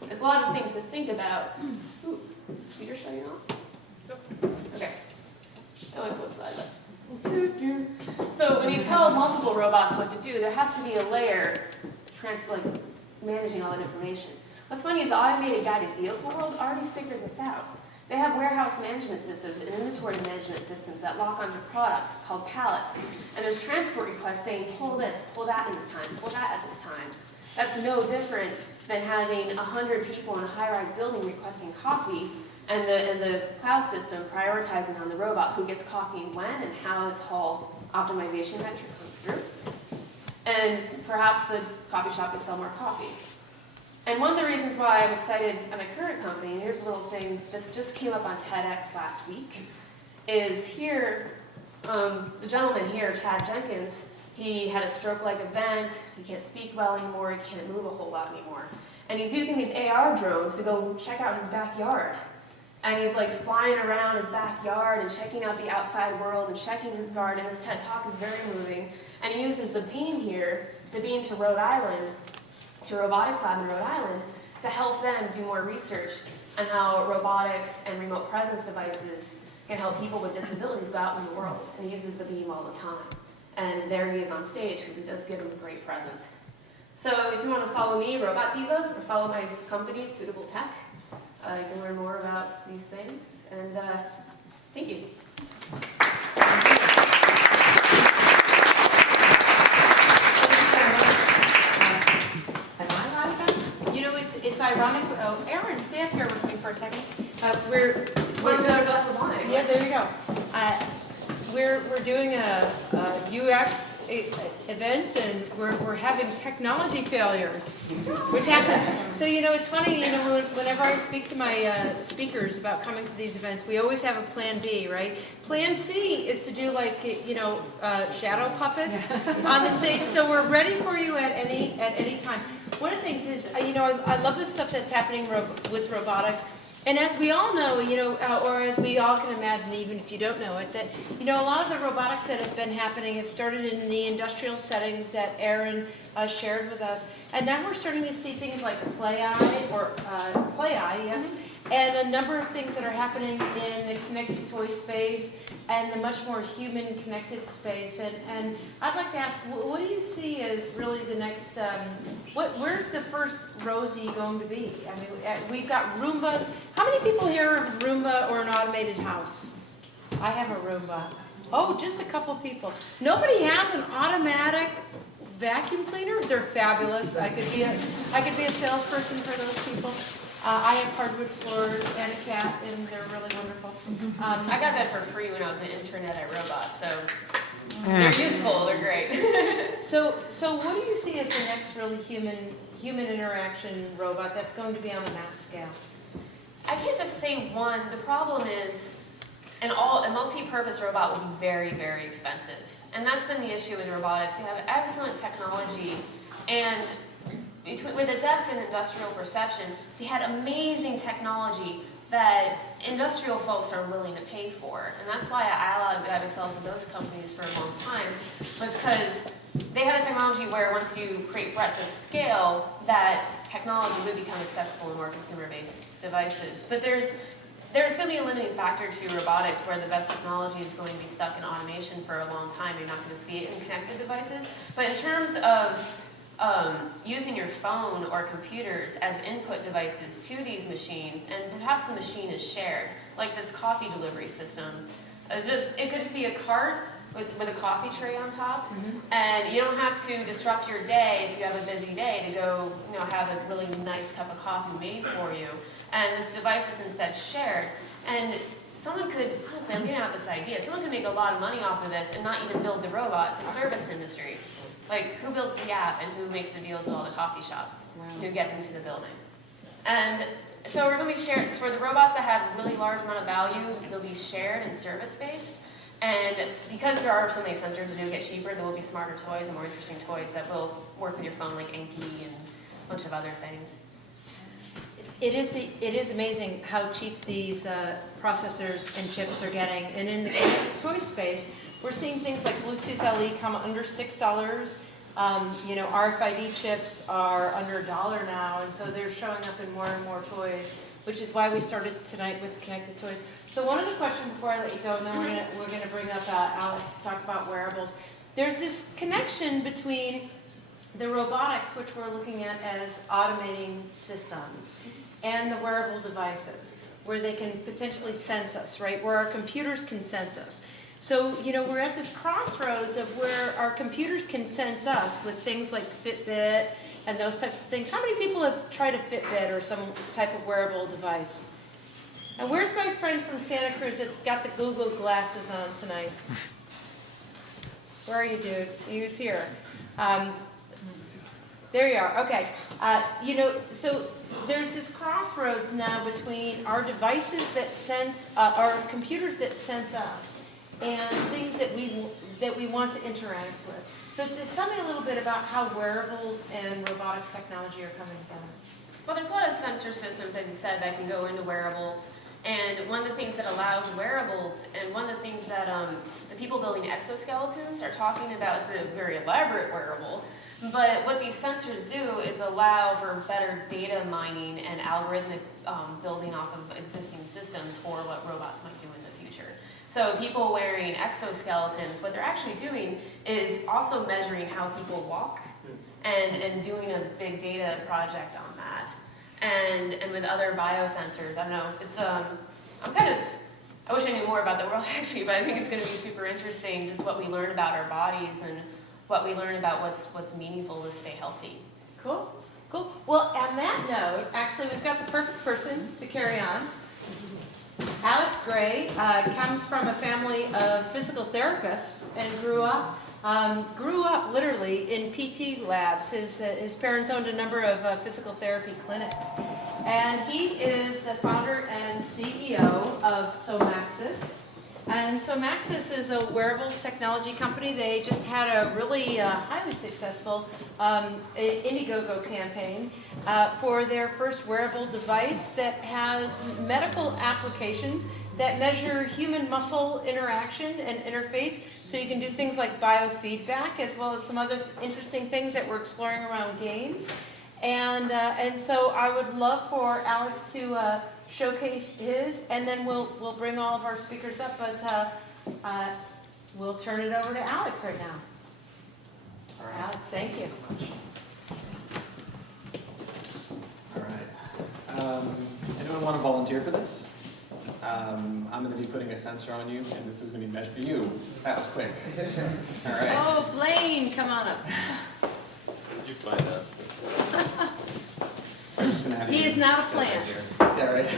There's a lot of things to think about. Ooh, is the computer shutting off? Okay. I went both sides. So when you tell multiple robots what to do, there has to be a layer managing all that information. What's funny is the automated guided vehicle world already figured this out. They have warehouse management systems and inventory management systems that lock onto products called pallets. And there's transport requests saying, pull this, pull that at this time, pull that at this time. That's no different than having 100 people in a high-rise building requesting coffee and the cloud system prioritizing on the robot who gets coffee and when and how this whole optimization metric comes through. And perhaps the coffee shop could sell more coffee. And one of the reasons why I'm excited at my current company, and here's a little thing, this just came up on TEDx last week, is here, the gentleman here, Chad Jenkins, he had a stroke-like event, he can't speak well anymore, he can't move a whole lot anymore. And he's using these AR drones to go check out his backyard. And he's like flying around his backyard and checking out the outside world and checking his garden. His TED Talk is very moving. And he uses the beam here, the beam to Rhode Island, to a robotics lab in Rhode Island, to help them do more research on how robotics and remote presence devices can help people with disabilities go out in the world. And he uses the beam all the time. And there he is on stage because it does give him a great presence. So if you want to follow me, Robot Diva, or follow my company, Suitable Tech, you can learn more about these things. And thank you. You know, it's ironic. Oh, Aaron, stay up here with me for a second. We're another glass of wine. Yeah, there you go. We're doing a UX event, and we're having technology failures, which happens. So you know, it's funny. You know, whenever I speak to my speakers about coming to these events, we always have a plan B, right? Plan C is to do like shadow puppets on the stage. So we're ready for you at any time. One of the things is, you know, I love the stuff that's happening with robotics. And as we all know, you know, or as we all can imagine, even if you don't know it, that, you know, a lot of the robotics that have been happening have started in the industrial settings that Aaron shared with us. And now we're starting to see things like Play Eye, yes, and a number of things that are happening in the connected toy space and the much more human connected space. And I'd like to ask, what do you see as really the next, where's the first Rosie going to be? I mean, we've got Roombas. How many people here have a Roomba or an automated house? I have a Roomba. Oh, just a couple people. Nobody has an automatic vacuum cleaner? They're fabulous. I could be a salesperson for those people. I have hardwood floors and a cat, and they're really wonderful. I got that for free when I was an intern at iRobot, so they're useful, they're great. So what do you see as the next really human interaction robot that's going to be on a mass scale? I can't just say one. The problem is a multi-purpose robot will be very, very expensive. And that's been the issue with robotics. You have excellent technology, and with adept and industrial perception, they had amazing technology that industrial folks are willing to pay for. And that's why I allowed myself to those companies for a long time, was because they had a technology where once you create breadth of scale, that technology would become accessible in more consumer-based devices. But there's going to be a limiting factor to robotics where the best technology is going to be stuck in automation for a long time. You're not going to see it in connected devices. But in terms of using your phone or computers as input devices to these machines, and perhaps the machine is shared, like this coffee delivery system. It could just be a cart with a coffee tray on top, and you don't have to disrupt your day if you have a busy day to go, have a really nice cup of coffee made for you. And this device is instead shared. And someone could, honestly, I'm getting out this idea, someone could make a lot of money off of this and not even build the robot. It's a service industry. Like, who builds the app and who makes the deals with all the coffee shops? Wow. Who gets into the building? And so we're going to be shared. For the robots that have a really large amount of value, they'll be shared and service-based. And because there are so many sensors that do get cheaper, there will be smarter toys and more interesting toys that will work with your phone, like Anki and a bunch of other things. It is amazing how cheap these processors and chips are getting. And in the toy space, we're seeing things like Bluetooth LE come under $6. RFID chips are under $1 now, and so they're showing up in more and more toys, which is why we started tonight with connected toys. So one other question before I let you go, and then we're gonna bring up Alex to talk about wearables. There's this connection between the robotics, which we're looking at as automating systems, and the wearable devices, where they can potentially sense us, right? Where our computers can sense us. So, we're at this crossroads of where our computers can sense us with things like Fitbit and those types of things. How many people have tried a Fitbit or some type of wearable device? And where's my friend from Santa Cruz that's got the Google glasses on tonight? Where are you, dude? He was here. There you are. Okay. You know, so there's this crossroads now between our devices that sense, our computers that sense us, and things that we want to interact with. So tell me a little bit about how wearables and robotics technology are coming together. Well, there's a lot of sensor systems, as you said, that can go into wearables. And one of the things that allows wearables, and one of the things that the people building exoskeletons are talking about, is a very elaborate wearable. But what these sensors do is allow for better data mining and algorithmic building off of existing systems for what robots might do in the future. So people wearing exoskeletons, what they're actually doing is also measuring how people walk and doing a big data project on that. And with other biosensors, I don't know, it's, I wish I knew more about the world actually, but I think it's going to be super interesting just what we learn about our bodies and what we learn about what's meaningful to stay healthy. Cool, cool. Well, on that note, actually, we've got the perfect person to carry on. Alex Gray comes from a family of physical therapists and grew up literally in PT labs. His parents owned a number of physical therapy clinics. And he is the founder and CEO of Somaxis. And Somaxis is a wearables technology company. They just had a really highly successful Indiegogo campaign for their first wearable device that has medical applications that measure human muscle interaction and interface, so you can do things like biofeedback, as well as some other interesting things that we're exploring around games. And so I would love for Alex to showcase his, and then we'll bring all of our speakers up, but we'll turn it over to Alex right now. All right. Alex, thank you. All right. Anyone want to volunteer for this? I'm going to be putting a sensor on you, and this is going to be measured. You, that was quick. All right. Oh, Blaine, come on up. Did you find out? So I'm just going to have He you is not a sit right plant. here. Yeah, right.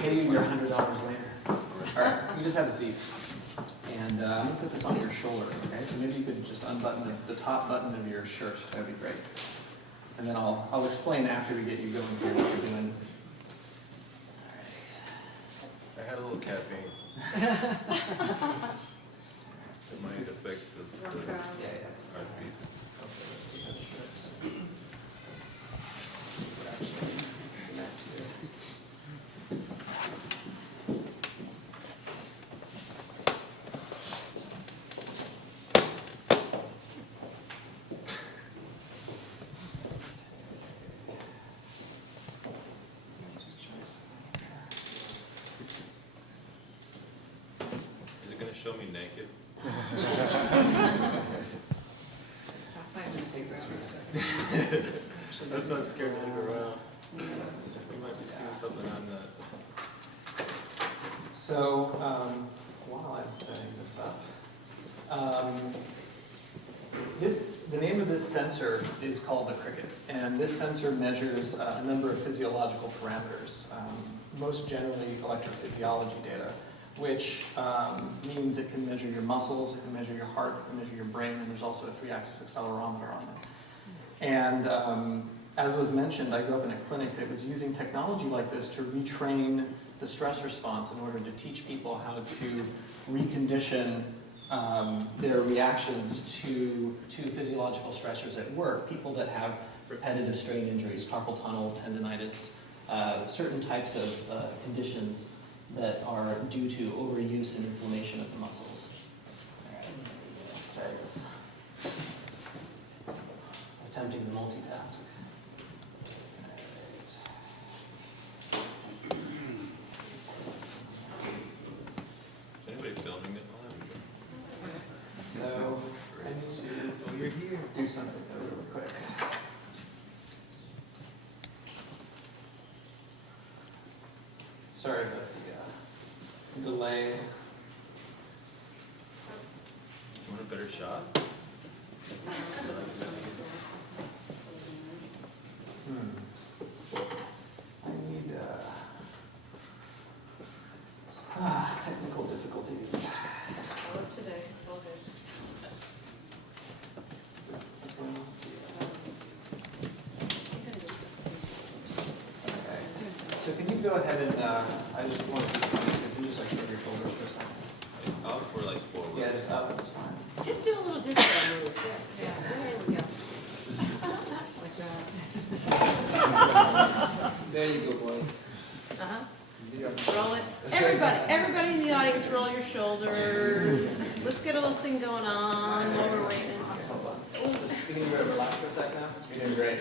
Pay you your $100 later. All right, you just have a seat. And I'm going to put this on your shoulder, okay? So maybe you could just unbutton the top button of your shirt. That would be great. And then I'll explain after we get you going here what you're doing. All right. I had a little caffeine. It might affect the Yeah. heartbeat. Okay, let's see how this works. Would actually connect to. Just try something here. Is it gonna show me naked? Just take this for a second. That's why I'm scared to look around. We might be seeing something on that. So, while I'm setting this up, the name of this sensor is called the Cricket, and this sensor measures a number of physiological parameters, most generally electrophysiology data, which means it can measure your muscles, it can measure your heart, it can measure your brain, and there's also a 3-axis accelerometer on it. And as was mentioned, I grew up in a clinic that was using technology like this to retrain the stress response in order to teach people how to recondition their reactions to physiological stressors at work. People that have repetitive strain injuries, carpal tunnel, tendinitis, certain types of conditions that are due to overuse and inflammation of the muscles. All right, let's try this. Attempting to multitask. Is anybody filming it? So I need to do something really quick. Sorry about the delay. You want a better shot? I need technical difficulties. What's today? It's all good. What's going on? go ahead and, I just want to see if you just like shrug your shoulders for a second. Up or like forward? Yeah, just up, it's fine. Just do a little disco move. Yeah, there we go. There you go, boy. Uh-huh. Roll it. Everybody in the audience, roll your shoulders. Let's get a little thing going on while we're waiting. You can relax for a second now? You're doing great.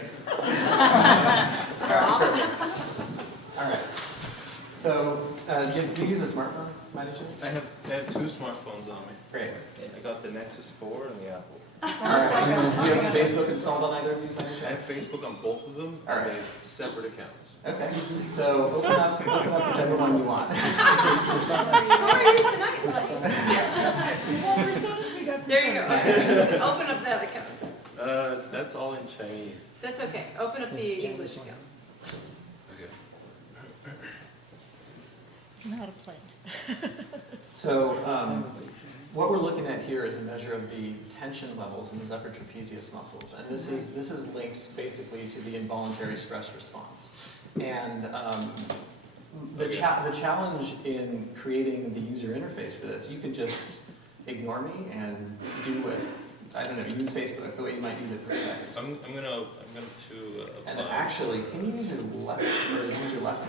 All right. So, do you use a smartphone by any chance? I have two smartphones on me. Great. I got the Nexus 4 and the Apple. All right. Do you have Facebook installed on either of these by any I have chance? Facebook on both of them, All right. and separate accounts. Okay. So open up whichever one you want. How are you tonight, buddy? Well, personas we got. There you go. Open up that account. That's all in Chinese. That's okay. Open up the English account. Okay. Not a plant. So what we're looking at here is a measure of the tension levels in these upper trapezius muscles, and this is linked basically to the involuntary stress response. And the challenge in creating the user interface for this, you can just ignore me and do what, I don't know, use Facebook the way you might use it for a second. I'm gonna And apply. actually, can you use your left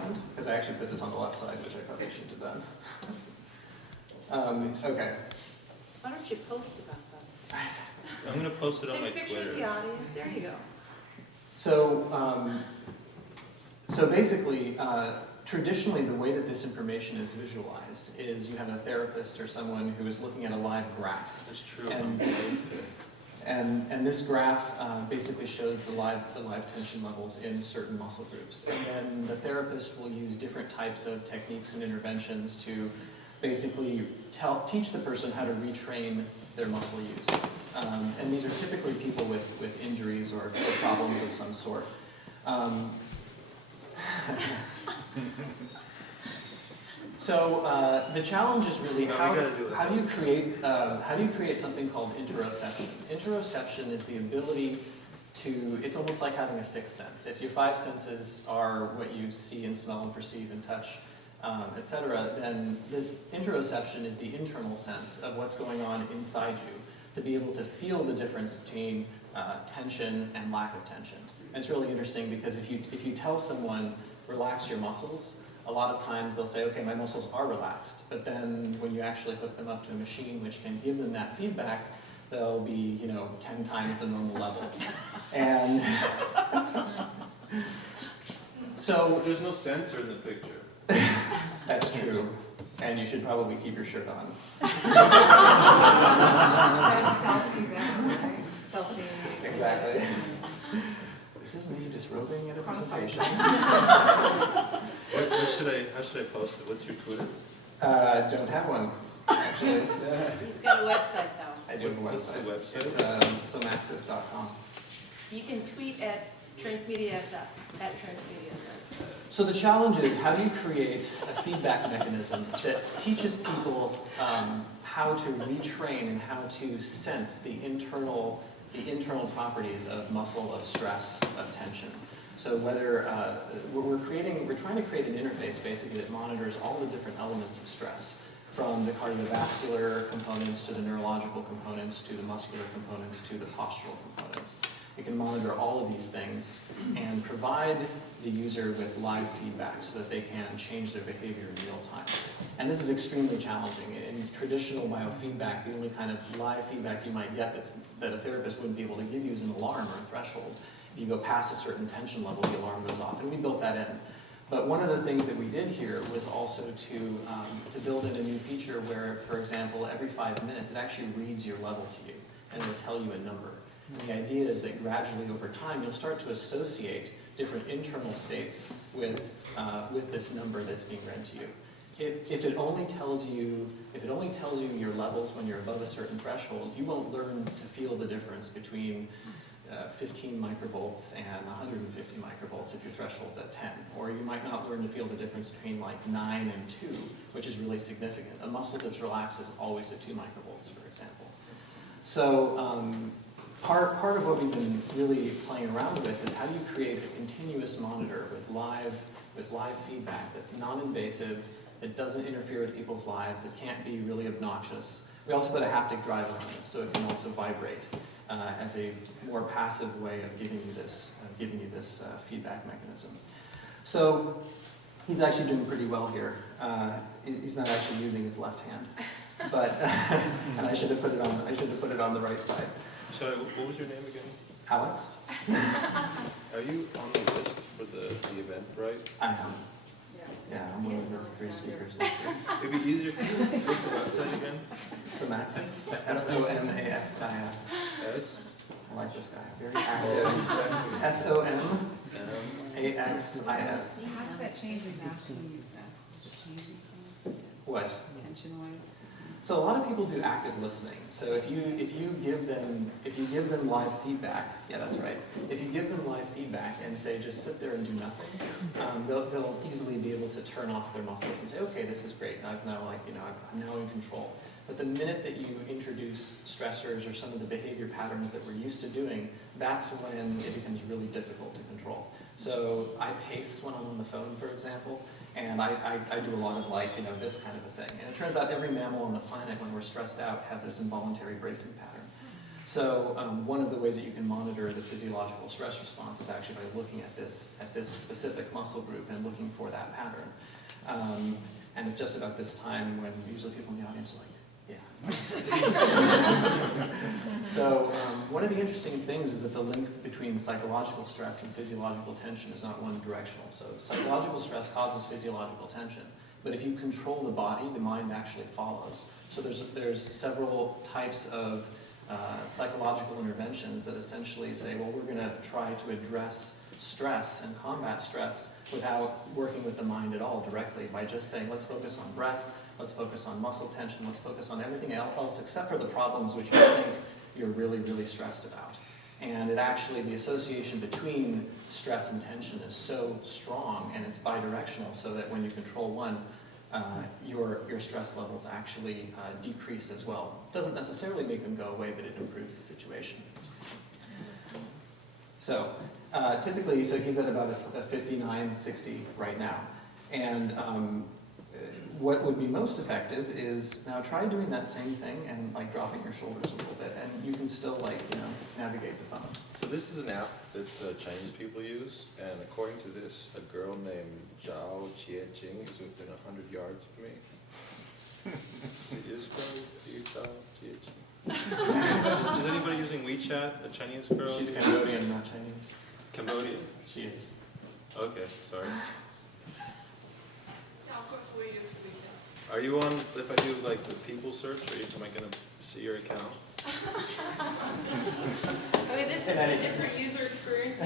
hand? Because I actually put this on the left side, which I probably shouldn't have done. Okay. Why don't you post about this? I'm gonna post it on my Take a picture of the Twitter. audience. There you go. So, so basically, traditionally, the way that this information is visualized is you have a therapist or someone who is looking at a live graph. That's true. And- And this graph basically shows the live tension levels in certain muscle groups. And then the therapist will use different types of techniques and interventions to basically teach the person how to retrain their muscle use. And these are typically people with injuries or problems of some sort. So the challenge is really how do you create something called interoception? Interoception is the ability to, it's almost like having a sixth sense. If your five senses are what you see and smell and perceive and touch, etc., then this interoception is the internal sense of what's going on inside you, to be able to feel the difference between tension and lack of tension. And it's really interesting because if you tell someone, relax your muscles, a lot of times they'll say, okay, my muscles are relaxed, but then when you actually hook them up to a machine which can give them that feedback, they'll be, 10 times the normal level. And so There's no sensor in the picture. that's true, and you should probably keep your shirt on. There's selfies everywhere, right? Selfie. Exactly. This is me disrobing at a presentation. How should I post it? What's your Twitter? Don't have one, actually. He's got a website though. I do have a What's the website. website? It's somaxis.com. You can tweet at Transmedia SF, at Transmedia SF. So the challenge is, how do you create a feedback mechanism that teaches people how to retrain and how to sense the internal properties of muscle, of stress, of tension. So whether we're trying to create an interface basically that monitors all the different elements of stress, from the cardiovascular components to the neurological components to the muscular components to the postural components. It can monitor all of these things and provide the user with live feedback so that they can change their behavior in real time. And this is extremely challenging. In traditional biofeedback, the only kind of live feedback you might get that a therapist wouldn't be able to give you is an alarm or a threshold. If you go past a certain tension level, the alarm goes off, and we built that in. But one of the things that we did here was also to build in a new feature where, for example, every 5 minutes it actually reads your level to you, and it will tell you a number. And the idea is that gradually over time you'll start to associate different internal states with this number that's being read to you. If it only tells you your levels when you're above a certain threshold, you won't learn to feel the difference between 15 microvolts and 150 microvolts if your threshold's at 10. Or you might not learn to feel the difference between like 9 and 2, which is really significant. A muscle that's relaxed is always at 2 microvolts, for example. So part of what we've been really playing around with is how do you create a continuous monitor with live feedback that's non-invasive, it doesn't interfere with people's lives, it can't be really obnoxious. We also put a haptic driver on it, so it can also vibrate as a more passive way of giving you this feedback mechanism. So he's actually doing pretty well here. He's not actually using his left hand, but and I should have put it on the right side. Sorry, what was your name again? Alex, Are you on the list for the event, right? I am. Yeah, I'm one of the 3 speakers this year. It'd be easier if you just what's the website again? Somaxis, S-O-M-A-X-I-S. S? I like this guy, very active. S-O-M-A-X-I-S. How does that change with asking you stuff? Does it change anything? What? Tension-wise? So a lot of people do active listening. So if you give them live feedback, yeah, that's right. If you give them live feedback and say just sit there and do nothing, they'll easily be able to turn off their muscles and say, okay, this is great. I'm now in control. But the minute that you introduce stressors or some of the behavior patterns that we're used to doing, that's when it becomes really difficult to control. So I pace when I'm on the phone, for example. And I do a lot of this kind of a thing. And it turns out every mammal on the planet, when we're stressed out, have this involuntary bracing pattern. So one of the ways that you can monitor the physiological stress response is actually by looking at this specific muscle group and looking for that pattern. And it's just about this time when usually people in the audience are like, yeah. So one of the interesting things is that the link between psychological stress and physiological tension is not one directional. So psychological stress causes physiological tension, but if you control the body, the mind actually follows. So there's several types of psychological interventions that essentially say, well, we're going to try to address stress and combat stress without working with the mind at all directly, by just saying, let's focus on breath, let's focus on muscle tension, let's focus on everything else except for the problems which you think you're really, really stressed about. And it actually, the association between stress and tension is so strong, and it's bidirectional, so that when you control one, your stress levels actually decrease as well. Doesn't necessarily make them go away, but it improves the situation. So typically, so he's at about a 59, 60 right now. And what would be most effective is, now try doing that same thing and dropping your shoulders a little bit, and you can still navigate the phone. So this is an app that Chinese people use, and according to this, a girl named Zhao Jiejing is within 100 yards of me. Is anybody using WeChat, a Chinese girl? She's Cambodian, not Chinese. Cambodian? She is. Okay, sorry. Yeah, of course we use WeChat. Are you on, if I do the people search, am I going to see your account? Okay, this is a different user experience.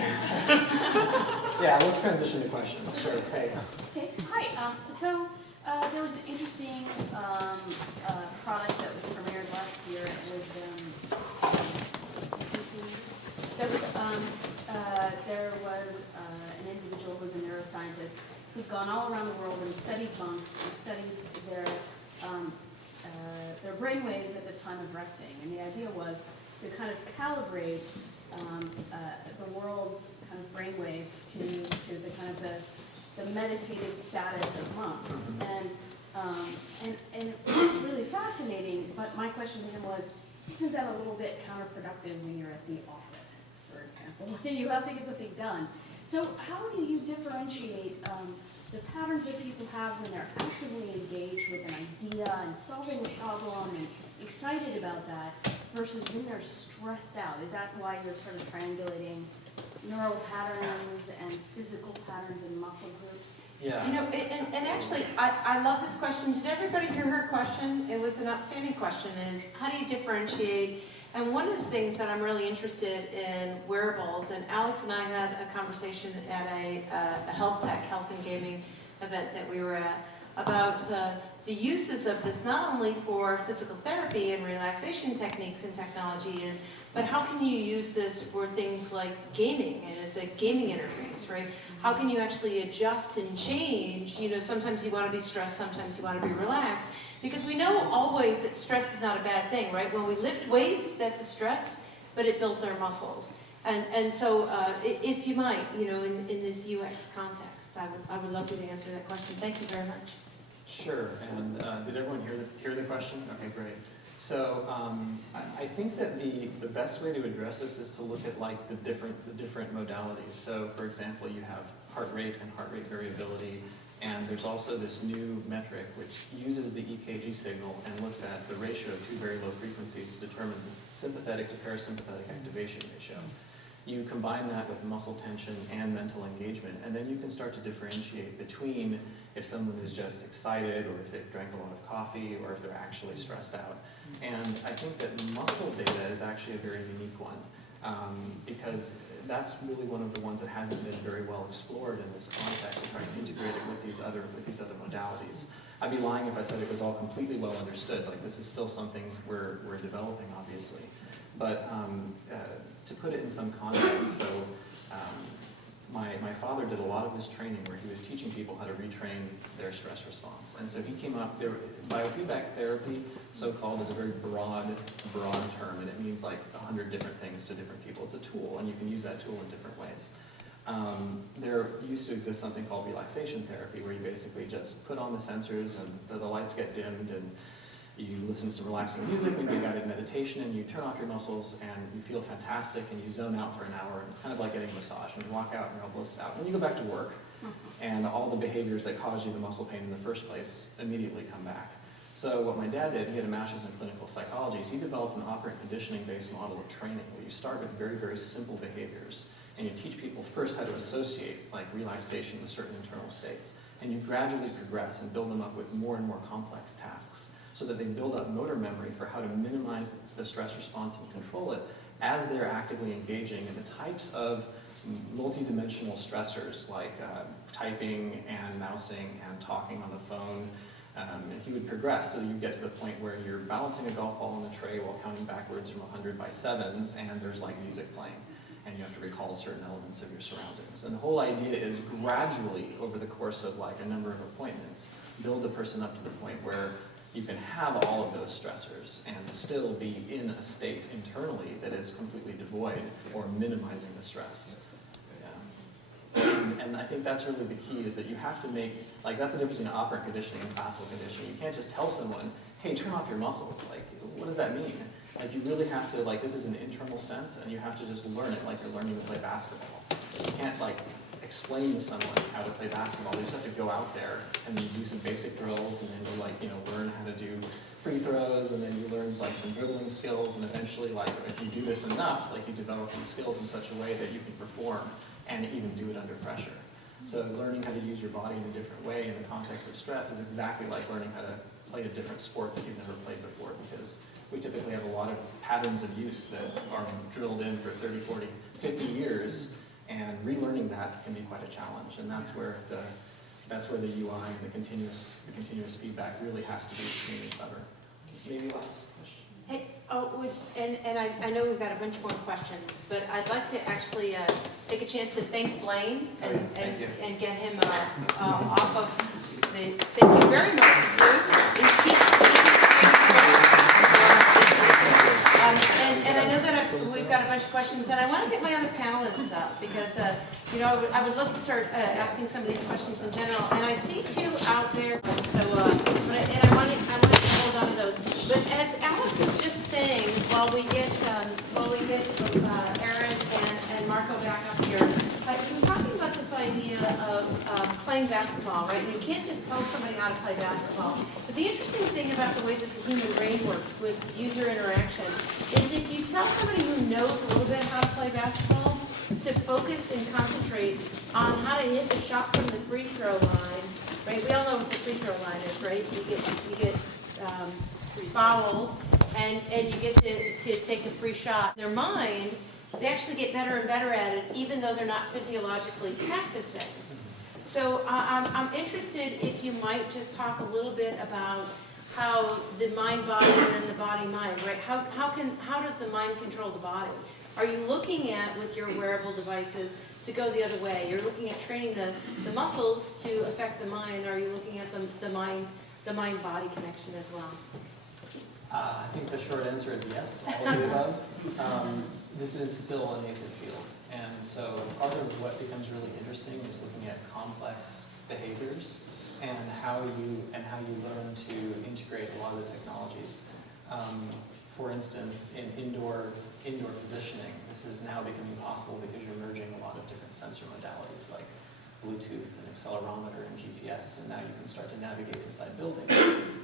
Yeah, let's transition to questions. Sure. Hey. Okay, hi. So there was an interesting product that was premiered last year. It was there was an individual who was a neuroscientist who'd gone all around the world and studied monks and studied their brainwaves at the time of resting. And the idea was to kind of calibrate the world's kind of brainwaves to the kind of the meditative status of monks. And it's really fascinating, but my question to him was, isn't that a little bit counterproductive when you're at the office, for example? You have to get something done. So how do you differentiate the patterns that people have when they're actively engaged with an idea and solving a problem and excited about that, versus when they're stressed out? Is that why you're sort of triangulating neural patterns and physical patterns and muscle groups? Yeah. And actually, I love this question. Did everybody hear her question? It was an outstanding question, is how do you differentiate? And one of the things that I'm really interested in wearables, and Alex and I had a conversation at a health and gaming event that we were at, about the uses of this, not only for physical therapy and relaxation techniques and technologies, but how can you use this for things like gaming and as a gaming interface, right? How can you actually adjust and change? Sometimes you want to be stressed, sometimes you want to be relaxed. Because we know always that stress is not a bad thing, right? When we lift weights, that's a stress. but it builds our muscles. And so if you might, in this UX context, I would love you to answer that question. Thank you very much. Sure, and did everyone hear the question? Okay, great. So I think that the best way to address this is to look at like the different modalities. So for example, you have heart rate and heart rate variability, and there's also this new metric which uses the EKG signal and looks at the ratio of two very low frequencies to determine sympathetic to parasympathetic activation ratio. You combine that with muscle tension and mental engagement, and then you can start to differentiate between if someone is just excited, or if they've drank a lot of coffee, or if they're actually stressed out. And I think that muscle data is actually a very unique one, because that's really one of the ones that hasn't been very well explored in this context, to try and integrate it with these other modalities. I'd be lying if I said it was all completely well understood. Like, this is still something we're developing, obviously. But to put it in some context, so my father did a lot of this training where he was teaching people how to retrain their stress response. And so he came up, biofeedback therapy, so-called, is a very broad term, and it means like 100 different things to different people. It's a tool, and you can use that tool in different ways. There used to exist something called relaxation therapy, where you basically just put on the sensors and the lights get dimmed, and you listen to some relaxing music, maybe a guided meditation, and you turn off your muscles and you feel fantastic, and you zone out for an hour. And it's kind of like getting a massage, and you walk out and you're all blissed out. Then you go back to work, and all the behaviors that caused you the muscle pain in the first place immediately come back. So what my dad did, he had a master's in clinical psychology, so he developed an operant conditioning-based model of training, where you start with very, very simple behaviors, and you teach people first how to associate like relaxation with certain internal states, and you gradually progress and build them up with more and more complex tasks, so that they build up motor memory for how to minimize the stress response and control it as they're actively engaging in the types of multidimensional stressors like typing and mousing and talking on the phone. And he would progress, so you get to the point where you're balancing a golf ball on a tray while counting backwards from 100 by sevens, and there's like music playing, and you have to recall certain elements of your surroundings. And the whole idea is gradually, over the course of like a number of appointments, build the person up to the point where you can have all of those stressors and still be in a state internally that is completely devoid or minimizing the stress. Yeah. And I think that's really the key, is that you have to make, like, that's the difference between operant conditioning and classical conditioning. You can't just tell someone, hey, turn off your muscles. Like, what does that mean? Like, you really have to, like, this is an internal sense, and you have to just learn it like you're learning to play basketball. You can't, like, explain to someone how to play basketball. You just have to go out there and you do some basic drills, and then you, like, learn how to do free throws, and then you learn like some dribbling skills, and eventually, like, if you do this enough, like, you develop these skills in such a way that you can perform and even do it under pressure. So learning how to use your body in a different way in the context of stress is exactly like learning how to play a different sport that you've never played before, because we typically have a lot of patterns of use that are drilled in for 30, 40, 50 years, and relearning that can be quite a challenge. And that's where the UI and the continuous feedback really has to be extremely clever. Maybe last question. Hey, and I know we've got a bunch more questions, but I'd like to actually take a chance to thank Blaine and get him off of the. Thank you very much, Sue. And I know that we've got a bunch of questions, and I want to get my other panelists up, because I would love to start asking some of these questions in general. And I see two out there, so and I want to hold on to those. But as Alex was just saying, while we get Aaron and Marco back up here, he was talking about this idea of playing basketball, right? And you can't just tell somebody how to play basketball. But the interesting thing about the way that the human brain works with user interaction is, if you tell somebody who knows a little bit how to play basketball to focus and concentrate on how to hit the shot from the free throw line, right? We all know what the free throw line is, right? You get fouled, and you get to take the free shot. Their mind, they actually get better and better at it, even though they're not physiologically practicing. So I'm interested if you might just talk a little bit about how the mind-body and then the body-mind, right? How does the mind control the body? Are you looking at, with your wearable devices, to go the other way? You're looking at training the muscles to affect the mind. Are you looking at the mind-body connection as well? I think the short answer is yes, all of the above. this is still a nascent field. And so part of what becomes really interesting is looking at complex behaviors and how you learn to integrate a lot of the technologies. For instance, in indoor positioning, this is now becoming possible because you're merging a lot of different sensor modalities like Bluetooth and accelerometer and GPS, and now you can start to navigate inside buildings.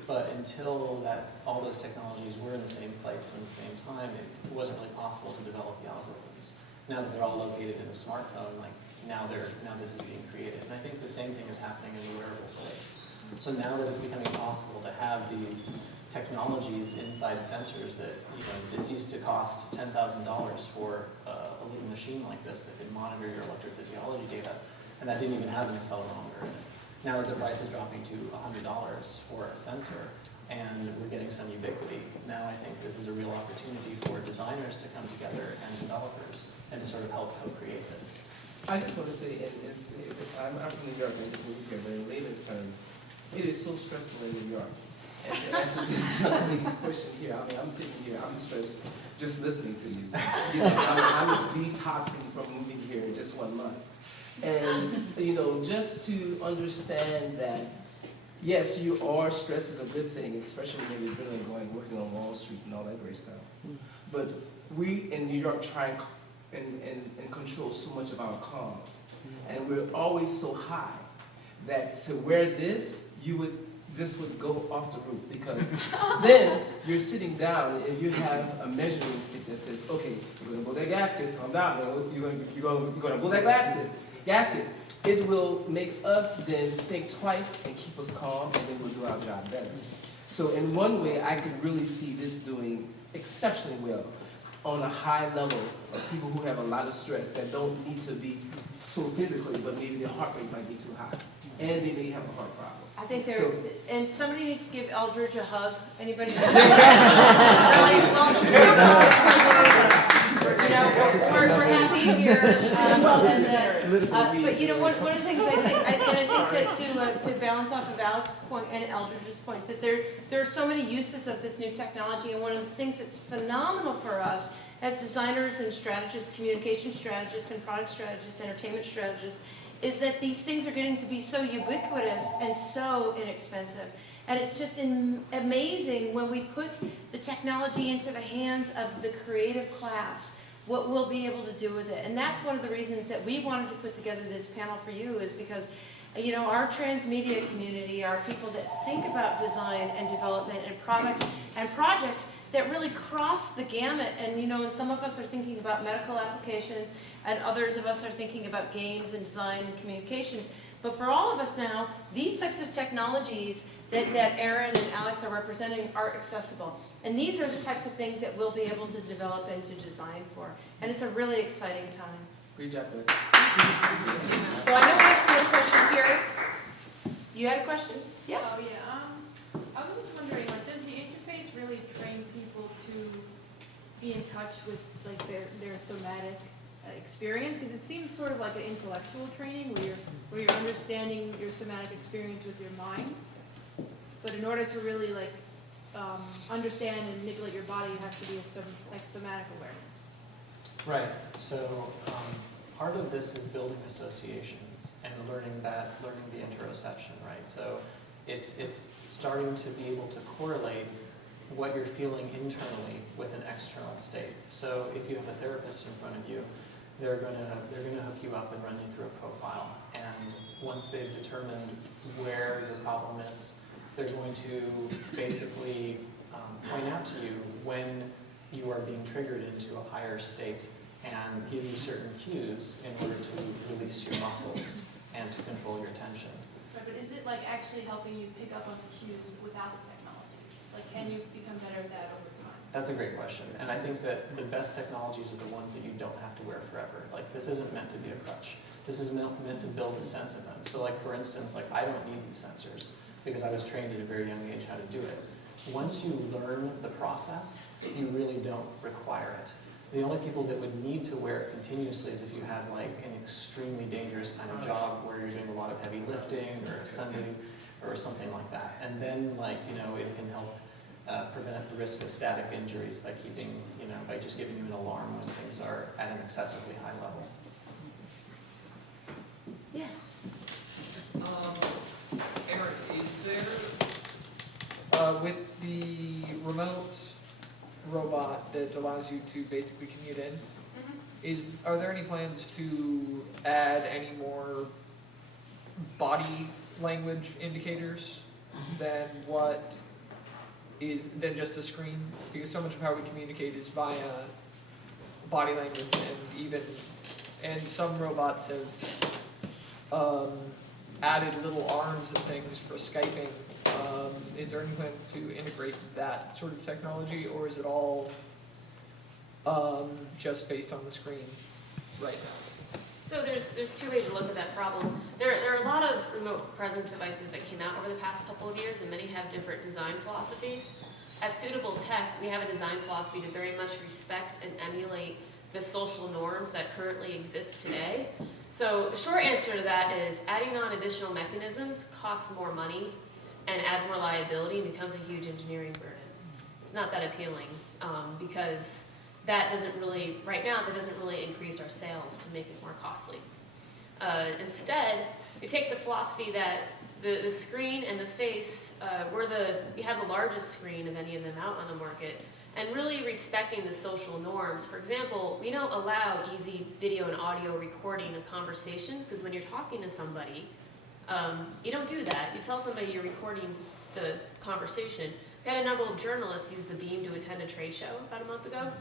But until all those technologies were in the same place and the same time, it wasn't really possible to develop the algorithms. Now that they're all located in a smartphone, like now this is being created. And I think the same thing is happening in the wearable space. So now that it's becoming possible to have these technologies inside sensors that, this used to cost $10,000 for a little machine like this that could monitor your electrophysiology data, and that didn't even have an accelerometer in it. Now that the price is dropping to $100 for a sensor, and we're getting some ubiquity, now I think this is a real opportunity for designers to come together and developers and to sort of help co-create this. I just want to say, I'm from New York, and just moved here, but in layman's terms, it is so stressful in New York. And to answer this young lady's question here, I mean, I'm sitting here, I'm stressed just listening to you. I'm detoxing from moving here in just 1 month. And, just to understand that, yes, stress is a good thing, especially when you're working on Wall Street and all that great stuff. But we in New York try and control so much of our calm. And we're always so high that to wear this, this would go off the roof, because then you're sitting down and you have a measuring stick that says, okay, you're going to blow that gasket, calm down, you're going to blow that gasket. It will make us then think twice and keep us calm, and then we'll do our job better. So in one way, I could really see this doing exceptionally well on a high level of people who have a lot of stress that don't need to be so physically, but maybe their heart rate might be too high, and they may have a heart problem. I think So- and somebody needs to give Eldridge a hug. Anybody? Really, welcome to San Francisco. We're happy here. But one of the things I think that to balance off of Alex's point and Eldridge's point, that there are so many uses of this new technology, and one of the things that's phenomenal for us as designers and strategists, communication strategists and product strategists, entertainment strategists, is that these things are getting to be so ubiquitous and so inexpensive. And it's just amazing when we put the technology into the hands of the creative class, what we'll be able to do with it. And that's one of the reasons that we wanted to put together this panel for you, is because our transmedia community are people that think about design and development and products and projects that really cross the gamut. And and some of us are thinking about medical applications, and others of us are thinking about games and design and communications. But for all of us now, these types of technologies that Aaron and Alex are representing are accessible. And these are the types of things that we'll be able to develop and to design for. And it's a really exciting time. Great job, man. So I know we have some other questions here. You had a question? Yeah. Oh, yeah. I was just wondering, does the interface really train people to be in touch with their somatic experience? Because it seems sort of like an intellectual training where you're understanding your somatic experience with your mind. But in order to really understand and manipulate your body, it has to be a somatic awareness. Right. So part of this is building associations and learning the interoception, right? So it's starting to be able to correlate what you're feeling internally with an external state. So if you have a therapist in front of you, they're gonna hook you up and run you through a profile. And once they've determined where your problem is, they're going to basically point out to you when you are being triggered into a higher state and give you certain cues in order to release your muscles and to control your tension. Right, but is it actually helping you pick up on the cues without the technology? Can you become better at that over time? That's a great question. And I think that the best technologies are the ones that you don't have to wear forever. This isn't meant to be a crutch. This is meant to build a sense in them. So for instance, I don't need these sensors because I was trained at a very young age how to do it. Once you learn the process, you really don't require it. The only people that would need to wear it continuously is if you have an extremely dangerous kind of job where you're doing a lot of heavy lifting or ascending or something like that. And then it can help prevent the risk of static injuries by keeping, by just giving you an alarm when things are at an excessively high level. Yes. Aaron, is there, with the remote robot that allows you to basically commute in, are there any plans to add any more body language indicators than than just a screen? Because so much of how we communicate is via body language, and some robots have added little arms and things for Skyping. Is there any plans to integrate that sort of technology, or is it all just based on the screen right now? So there's two ways to look at that problem. There are a lot of remote presence devices that came out over the past couple of years, and many have different design philosophies. As Suitable Tech, we have a design philosophy to very much respect and emulate the social norms that currently exist today. So the short answer to that is adding on additional mechanisms costs more money and adds more liability and becomes a huge engineering burden. It's not that appealing because that doesn't really increase our sales to make it more costly. Instead, we take the philosophy that the screen and the face, we have the largest screen of any of them out on the market, and really respecting the social norms. For example, we don't allow easy video and audio recording of conversations, because when you're talking to somebody, you don't do that. You tell somebody you're recording the conversation. We had a number of journalists use the Beam to attend a trade show about a month ago.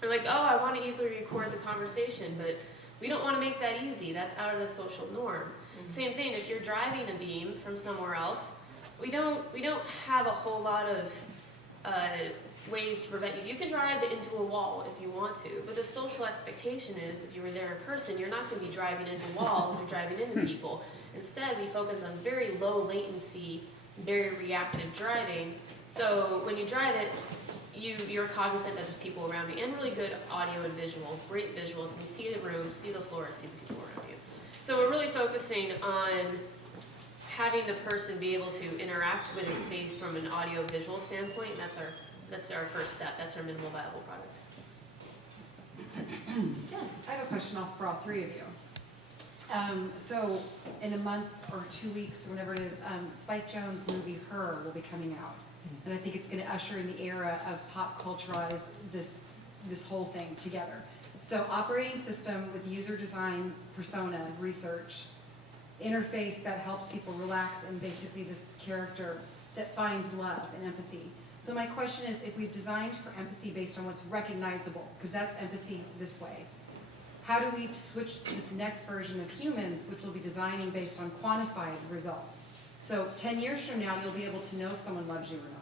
They're like, oh, I want to easily record the conversation, but we don't want to make that easy. That's out of the social norm. Mm-hmm. Same thing, if you're driving a Beam from somewhere else, we don't have a whole lot of ways to prevent you. You can drive into a wall if you want to, but the social expectation is if you were there in person, you're not going to be driving into walls or driving into people. Instead, we focus on very low latency, very reactive driving. So when you drive it, you're cognizant that there's people around you, and really good audio and visual, great visuals, and you see the room, see the floor, see the people around you. So we're really focusing on having the person be able to interact with a space from an audio visual standpoint, and that's our first step. That's our minimal viable product. Jen, I have a question for all three of you. So in a month or 2 weeks, or whatever it is, Spike Jonze' movie Her will be coming out. And I think it's going to usher in the era of pop culturalize this whole thing together. So operating system with user design, persona, research, interface that helps people relax, and basically this character that finds love and empathy. So my question is, if we've designed for empathy based on what's recognizable, because that's empathy this way, how do we switch to this next version of humans, which will be designing based on quantified results? So 10 years from now, you'll be able to know if someone loves you or not.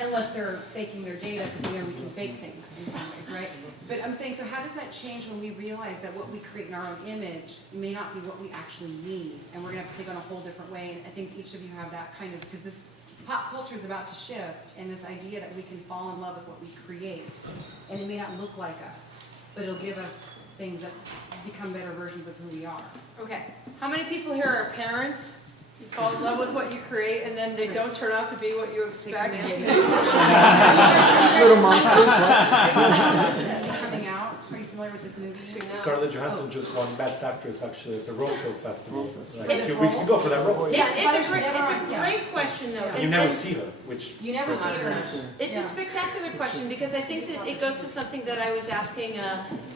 Unless they're faking their data, because we know we can fake things in some ways, right? But I'm saying, so how does that change when we realize that what we create in our own image may not be what we actually need, and we're going to have to take on a whole different way? And I think each of you have that kind of, because this pop culture is about to shift, and this idea that we can fall in love with what we create, and it may not look like us, but it'll give us things that become better versions of who we are. Okay. How many people here are parents? You fall in love with what you create, and then they don't turn out to be what you expect. Little monsters. Coming out. Are you familiar with this movie? Scarlett Johansson just won Best Actress actually at the Rome Film Festival like a few weeks ago for that role. Yeah, it's a great question though. You never see her, which you never see her. It's a spectacular question because I think that it goes to something that I was asking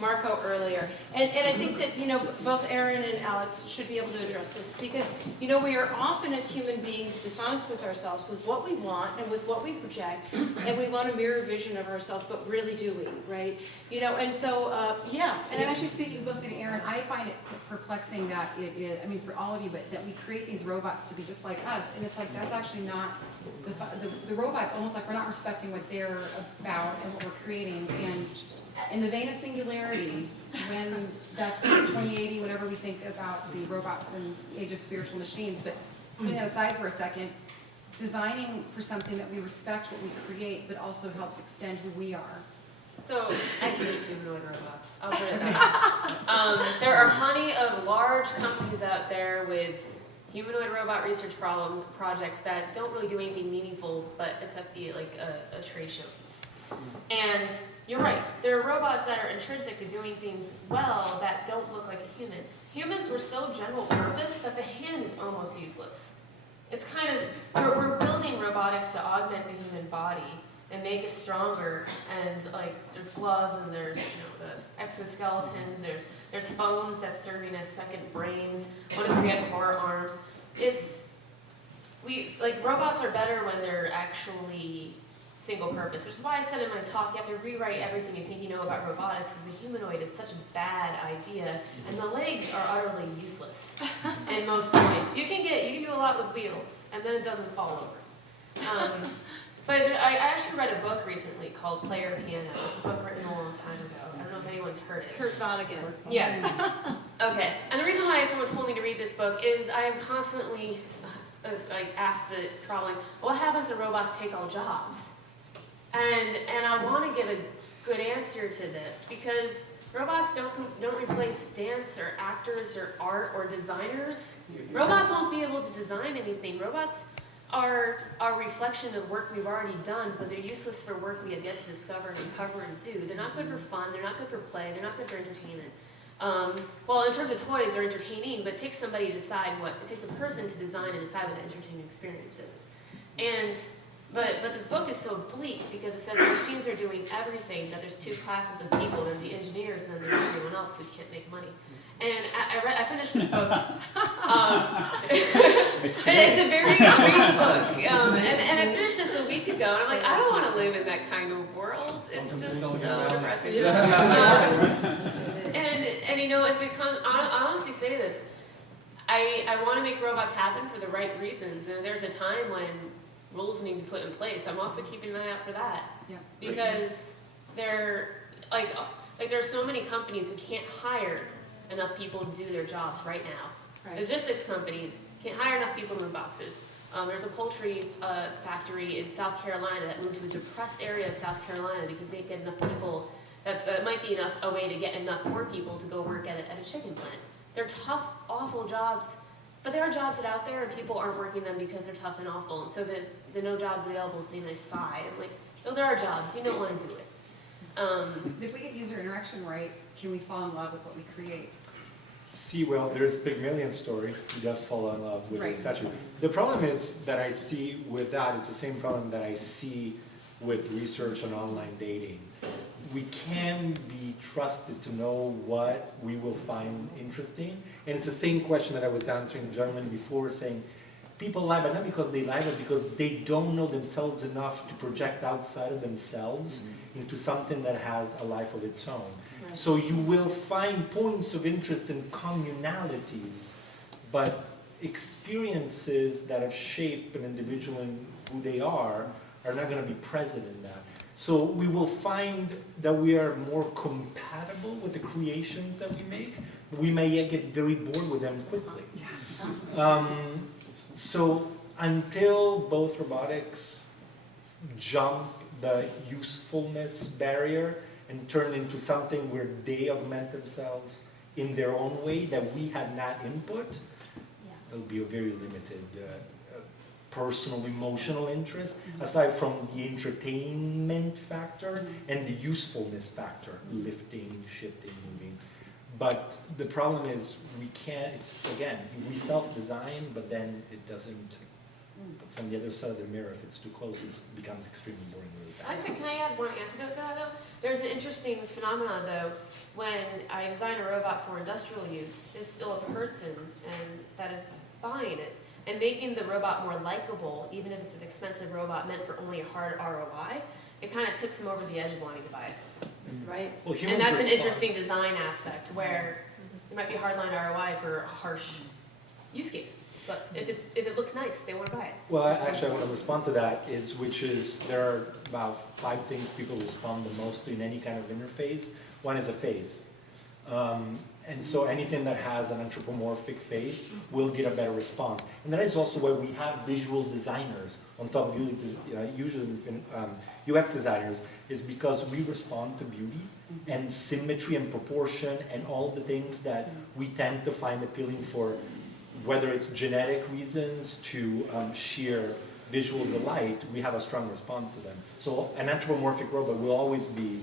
Marco earlier, and I think that both Aaron and Alex should be able to address this because we are often as human beings dishonest with ourselves with what we want and with what we project, and we want a mirror vision of ourselves, but really do we, right? And so yeah. And I'm actually speaking mostly to Aaron. I find it perplexing that I mean for all of you, but that we create these robots to be just like us, and it's like that's actually not the robots. Almost like we're not respecting what they're about and what we're creating. And in the vein of singularity, when that's 2080, whatever we think about the robots and age of spiritual machines, but putting that aside for a second, designing for something that we respect what we create, but also helps extend who we are. So I hate humanoid robots. I'll put it that way. There are plenty of large companies out there with humanoid robot research projects that don't really do anything meaningful, but except be like a trade show piece. And you're right, there are robots that are intrinsic to doing things well that don't look like a human. Humans were so general purpose that the hand is almost useless. It's kind of, we're building robotics to augment the human body and make it stronger, and like there's gloves and there's the exoskeletons, there's phones that's serving as second brains. What if we had 4 arms? Robots are better when they're actually single purpose, which is why I said in my talk, you have to rewrite everything you think you know about robotics, because the humanoid is such a bad idea, and the legs are utterly useless in most points. You can do a lot with wheels, and then it doesn't fall over. But I actually read a book recently called Player Piano. It's a book written a long time ago. I don't know if anyone's heard it. Kurt Vonnegut. Yeah. Okay. And the reason why someone told me to read this book is I am constantly asked the problem, what happens when robots take all jobs? And I want to give a good answer to this, because robots don't replace dance or actors or art or designers. Robots won't be able to design anything. Robots are a reflection of work we've already done, but they're useless for work we have yet to discover and uncover and do. They're not good for fun, they're not good for play, they're not good for entertainment. Well, in terms of toys, they're entertaining, but it takes somebody to decide it takes a person to design and decide what the entertaining experience is. But this book is so bleak because it says the machines are doing everything, that there's 2 classes of people, there's the engineers and then there's everyone else who can't make money. And I finished this book. It's a very great book. And I finished this a week ago, and I'm like, I don't want to live in that kind of world. It's just so depressing. And if it comes, I honestly say this, I want to make robots happen for the right reasons, and there's a time when rules need to be put in place. I'm also keeping an eye out for that. Yeah. Because there are so many companies who can't hire enough people to do their jobs right now. Right. Logistics companies can't hire enough people to move boxes. There's a poultry factory in South Carolina that moved to a depressed area of South Carolina because they get enough people. That might be a way to get enough more people to go work at a chicken plant. They're tough, awful jobs, but there are jobs that are out there and people aren't working them because they're tough and awful. And so the no jobs available thing, I sigh. I'm like, no, there are jobs. You don't want to do it. If we get user interaction right, can we fall in love with what we create? See, well, there's Pygmalion's story. He does fall in love with the statue. The problem is that I see with that, it's the same problem that I see with research on online dating. We can be trusted to know what we will find interesting. And it's the same question that I was answering the gentleman before, saying people lie, but not because they lie, but because they don't know themselves enough to project outside of themselves into something that has a life of its own. Right. So you will find points of interest in communalities, but experiences that have shaped an individual and who they are not going to be present in that. So we will find that we are more compatible with the creations that we make. We may yet get very bored with them quickly. So until both robotics jump the usefulness barrier and turn into something where they augment themselves in their own way that we had not input, it'll be a very limited personal, emotional interest, aside from the entertainment factor and the usefulness factor, lifting, shifting, moving. But the problem is we can't, we self-design, but then it doesn't, it's on the other side of the mirror. If it's too close, it becomes extremely boring really fast. Actually, can I add one antidote to that though? There's an interesting phenomenon though, when I design a robot for industrial use, there's still a person and that is buying it. And making the robot more likable, even if it's an expensive robot meant for only a hard ROI, it kind of tips them over the edge of wanting to buy it. Right? Well, and that's an interesting design aspect where it might be hardline ROI for a harsh use case. But if it looks nice, they want to buy it. Well, actually, I want to respond to that, which is there are about 5 things people respond the most to in any kind of interface. One is a face. And so anything that has an anthropomorphic face will get a better response. And that is also why we have visual designers on top of usually UX designers, is because we respond to beauty and symmetry and proportion and all the things that we tend to find appealing for whether it's genetic reasons to sheer visual delight, we have a strong response to them. So an anthropomorphic robot will always be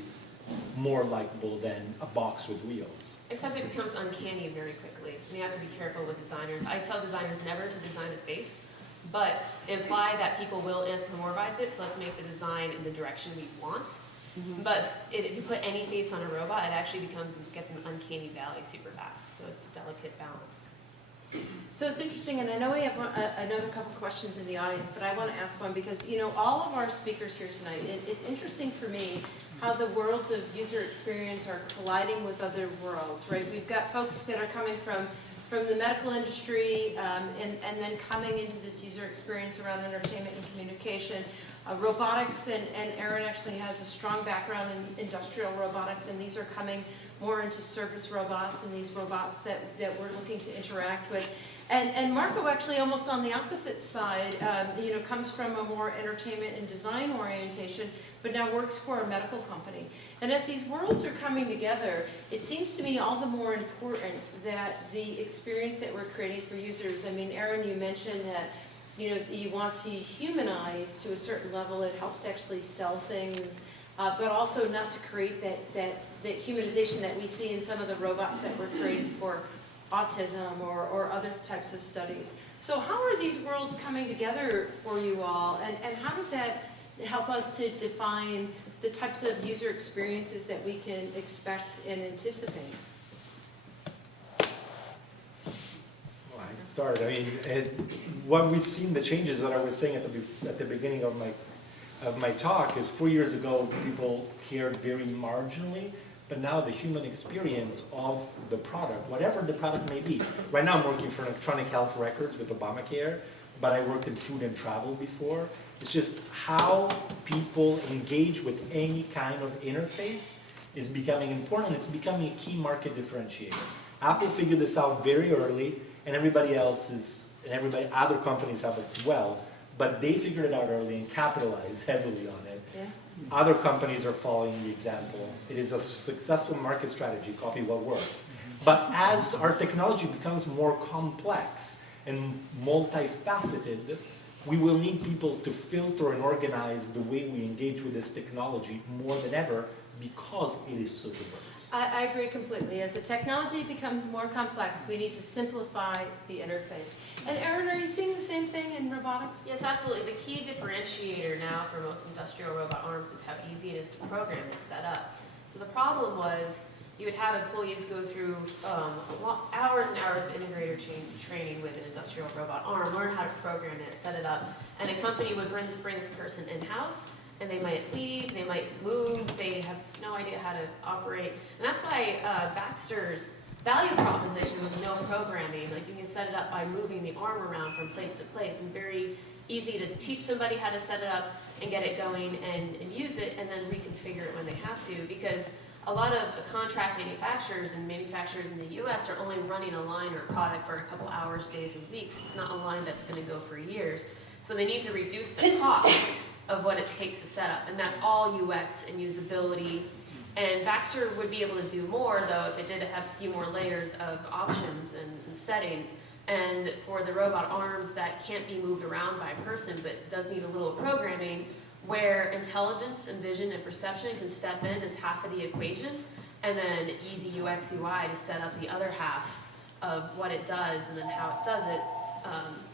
more likable than a box with wheels. Except it becomes uncanny very quickly, and you have to be careful with designers. I tell designers never to design a face, but imply that people will anthropomorphize it, so let's make the design in the direction we want. But if you put any face on a robot, it actually gets an uncanny valley super fast, so it's a delicate balance. So it's interesting, and I know we have another couple questions in the audience, but I want to ask one because, you know, all of our speakers here tonight, it's interesting for me how the worlds of user experience are colliding with other worlds, right? We've got folks that are coming from the medical industry and then coming into this user experience around entertainment and communication. Robotics, and Aaron actually has a strong background in industrial robotics, and these are coming more into service robots and these robots that we're looking to interact with. And Marco actually almost on the opposite side, you know, comes from a more entertainment and design orientation, but now works for a medical company. And as these worlds are coming together, it seems to me all the more important that the experience that we're creating for users, I mean, Aaron, you mentioned that, you know, you want to humanize to a certain level. It helps to actually sell things, but also not to create that humanization that we see in some of the robots that were created for autism or other types of studies. So how are these worlds coming together for you all, and how does that help us to define the types of user experiences that we can expect and anticipate? Well, I can start. I mean, what we've seen, the changes that I was saying at the beginning of my talk is 4 years ago people cared very marginally, but now the human experience of the product, whatever the product may be. Right now I'm working for electronic health records with Obamacare, but I worked in food and travel before. It's just how people engage with any kind of interface is becoming important. It's becoming a key market differentiator. Apple figured this out very early, and other companies have as well, but they figured it out early and capitalized heavily on it. Yeah. Other companies are following the example. It is a successful market strategy, copy what works. But as our technology becomes more complex and multifaceted, we will need people to filter and organize the way we engage with this technology more than ever because it is so diverse. I agree completely. As the technology becomes more complex, we need to simplify the interface. And Aaron, are you seeing the same thing in robotics? Yes, absolutely. The key differentiator now for most industrial robot arms is how easy it is to program and set up. So the problem was you would have employees go through hours and hours of integrator training with an industrial robot arm, learn how to program it, set it up, and a company would bring this person in-house, and they might leave, they might move, they have no idea how to operate. And that's why Baxter's value proposition was no programming. Like, you can set it up by moving the arm around from place to place, and very easy to teach somebody how to set it up and get it going and use it, and then reconfigure it when they have to, because a lot of contract manufacturers and manufacturers in the US are only running a line or a product for a couple hours, days, or weeks. It's not a line that's going to go for years. So they need to reduce the cost of what it takes to set up, and that's all UX and usability. And Baxter would be able to do more, though, if it did have a few more layers of options and settings. And for the robot arms that can't be moved around by a person, but does need a little programming, where intelligence and vision and perception can step in as half of the equation, and then easy UX UI to set up the other half of what it does and then how it does it.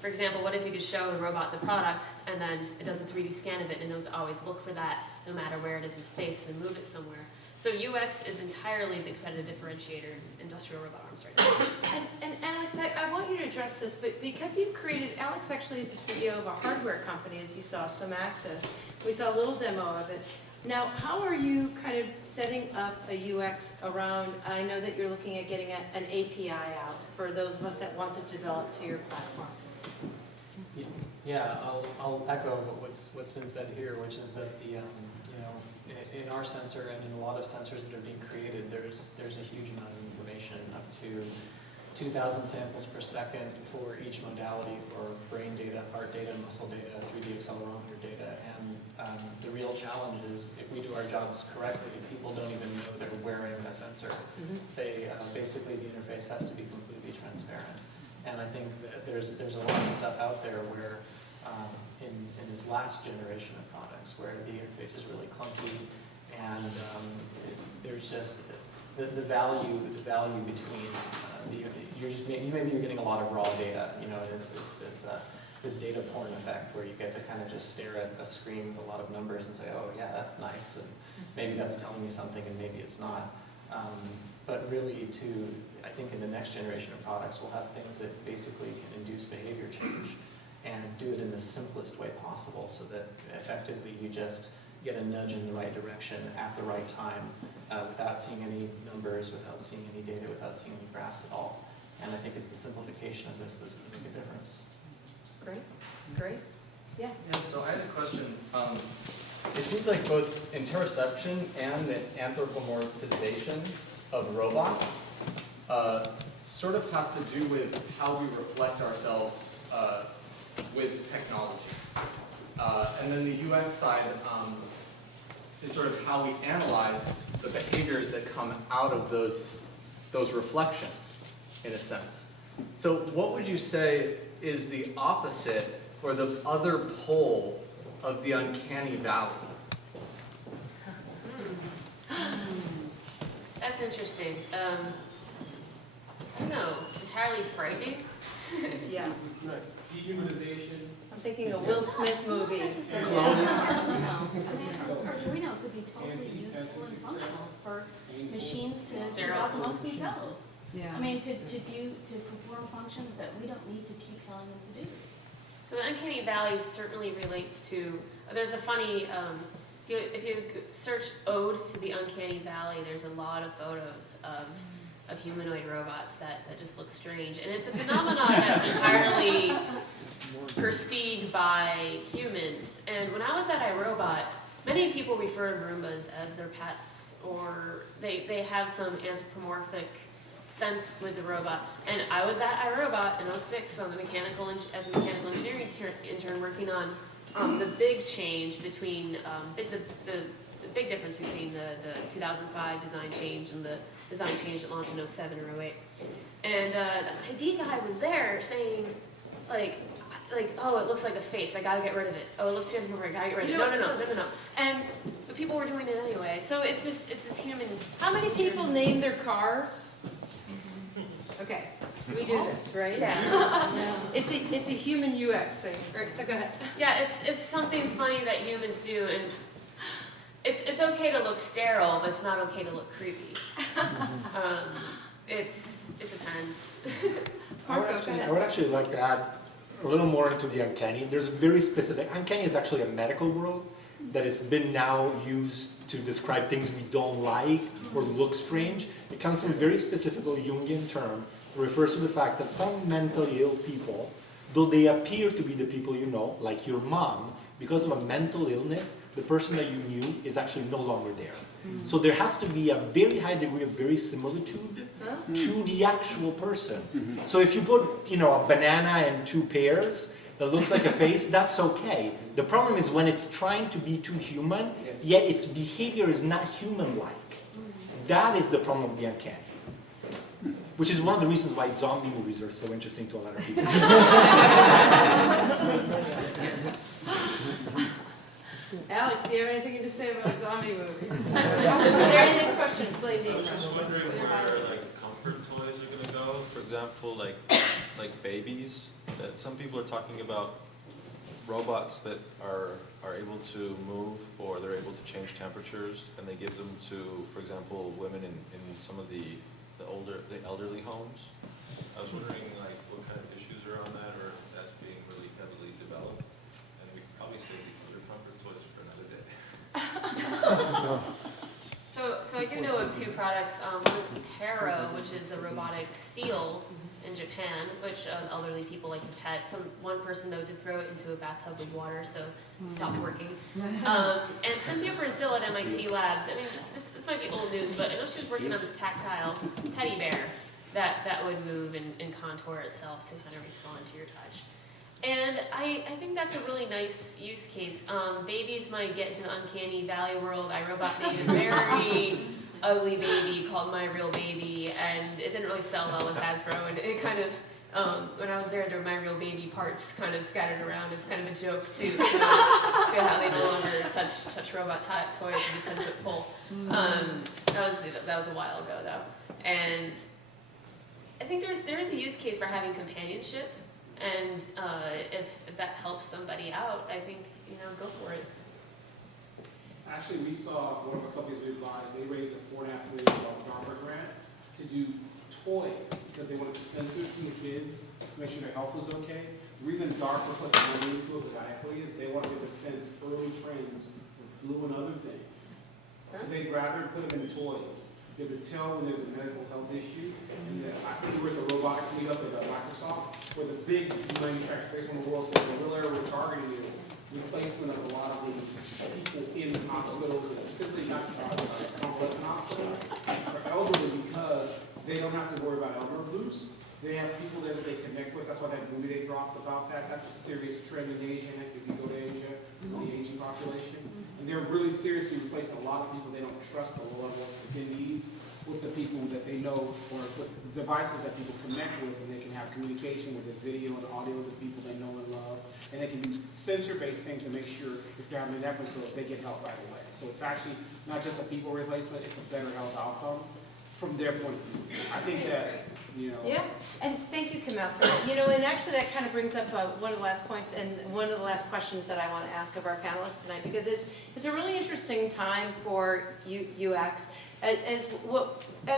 For example, what if you could show the robot the product, and then it does a 3D scan of it and knows to always look for that no matter where it is in space and move it somewhere. So UX is entirely the competitive differentiator in industrial robot arms right now. And Alex, I want you to address this, but because you've created, Alex actually is the CEO of a hardware company, as you saw, some Access. We saw a little demo of it. Now, how are you kind of setting up a UX around, I know that you're looking at getting an API out for those of us that want to develop to your platform. Yeah, I'll echo what's been said here, which is that the in our sensor and in a lot of sensors that are being created, there's a huge amount of information, up to 2,000 samples per second for each modality, for brain data, heart data, muscle data, 3D accelerometer data. And the real challenge is, if we do our jobs correctly, people don't even know they're wearing a sensor. They basically, the interface has to be completely transparent. And I think that there's a lot of stuff out there where in this last generation of products where the interface is really clunky and there's just the value between maybe you're getting a lot of raw data, it's this data porn effect where you get to kind of just stare at a screen with a lot of numbers and say, oh yeah, that's nice, and maybe that's telling me something and maybe it's not. But really I think in the next generation of products we'll have things that basically can induce behavior change and do it in the simplest way possible so that effectively you just get a nudge in the right direction at the right time without seeing any numbers, without seeing any data, without seeing any graphs at all. And I think it's the simplification of this that's going to make a difference. Great. Yeah. Yeah, so I had a question. It seems like both interoception and the anthropomorphization of robots sort of has to do with how we reflect ourselves with technology. And then the UX side is sort of how we analyze the behaviors that come out of those reflections, in a sense. So what would you say is the opposite or the other pole of the uncanny valley? That's interesting. I don't know, entirely frightening. Yeah. Dehumanization. I'm thinking a Will Smith movie. Not necessarily. Arduino could be totally useful and functional for machines to talk amongst themselves. Yeah. I mean, to perform functions that we don't need to keep telling them to do. So the uncanny valley certainly relates to, there's a funny, if you search ode to the uncanny valley, there's a lot of photos of humanoid robots that just look strange. And it's a phenomenon that's entirely perceived by humans. And when I was at iRobot, many people refer to Roombas as their pets, or they have some anthropomorphic sense with the robot. And I was at iRobot in 2006 on as a mechanical engineering intern working on the big change between, the big difference between the 2005 design change and the design change that launched in 2007 or 2008. And the ID guy was there saying, like, oh, it looks like a face, I gotta get rid of it. Oh, it looks good, I gotta get rid of it. No. And the people were doing it anyway. So it's this human. How many people name their cars? Okay, we do this, right? Yeah. It's a human UX thing. Right, so go ahead. Yeah, it's something funny that humans do, and it's okay to look sterile, but it's not okay to look creepy. It depends. I would actually like to add a little more into the uncanny. There's a very specific, uncanny is actually a medical world that has been now used to describe things we don't like or look strange. It comes from a very specific Jungian term. It refers to the fact that some mentally ill people, though they appear to be the people you know, like your mom, because of a mental illness, the person that you knew is actually no longer there. So there has to be a very high degree of verisimilitude to the actual person. So if you put, a banana and two pears that looks like a face, that's okay. The problem is when it's trying to be too human, yet its behavior is not human-like. That is the problem of the uncanny. Which is one of the reasons why zombie movies are so interesting to a lot of people. Alex, do you have anything to say about zombie movies? Is there any questions, please? I was just wondering where comfort toys are going to go. For example, like babies. That some people are talking about robots that are able to move or they're able to change temperatures, and they give them to, for example, women in some of the elderly homes. I was wondering what kind of issues are on that, or if that's being really heavily developed. And we could probably save the other comfort toys for another day. So I do know of two products. One is the Pero, which is a robotic seal in Japan, which elderly people like to pet. One person though did throw it into a bathtub with water, so it stopped working. And Cynthia Brazil at MIT Labs, I mean, this might be old news, but I know she was working on this tactile teddy bear that would move and contour itself to kind of respond to your touch. And I think that's a really nice use case. Babies might get into the uncanny valley world. iRobot made a very ugly baby called My Real Baby, and it didn't really sell well with Hasbro, and it kind of When I was there were my real baby parts kind of scattered around as kind of a joke too. So how they no longer touch robot toys with a 10-foot pole. That was a while ago though. And I think there is a use case for having companionship, and if that helps somebody out, I think, go for it. Actually, we saw one of the companies we advised, they raised a $4.5 million DARPA grant to do toys because they wanted the sensors from the kids to make sure their health was okay. The reason DARPA put the money into it exactly is they wanted to sense early trends for flu and other things. So they'd rather put them in toys. They would tell when there's a medical health issue. And then I think we were at the robotics meetup at Microsoft, where the big manufacturers based on the world said the real area we're targeting is replacement of a lot of the people in hospitals, and specifically not convalescent hospitals, for elderly, because they don't have to worry about elder abuse. They have people there that they connect with. That's why that movie they dropped about that. That's a serious trend in Asia. If you go to Asia, it's the aging population. And they're really seriously replacing a lot of people they don't trust, the low-level attendees, with the people that they know, or with devices that people connect with, and they can have communication with the video and audio of the people they know and love. And they can do sensor-based things to make sure if they're having an episode, they get help right away. So it's actually not just a people replacement, it's a better health outcome from their point of view. I think that, Yeah, and thank you, Camille, for that. And actually that kind of brings up one of the last points and one of the last questions that I want to ask of our panelists tonight, because it's a really interesting time for UX. As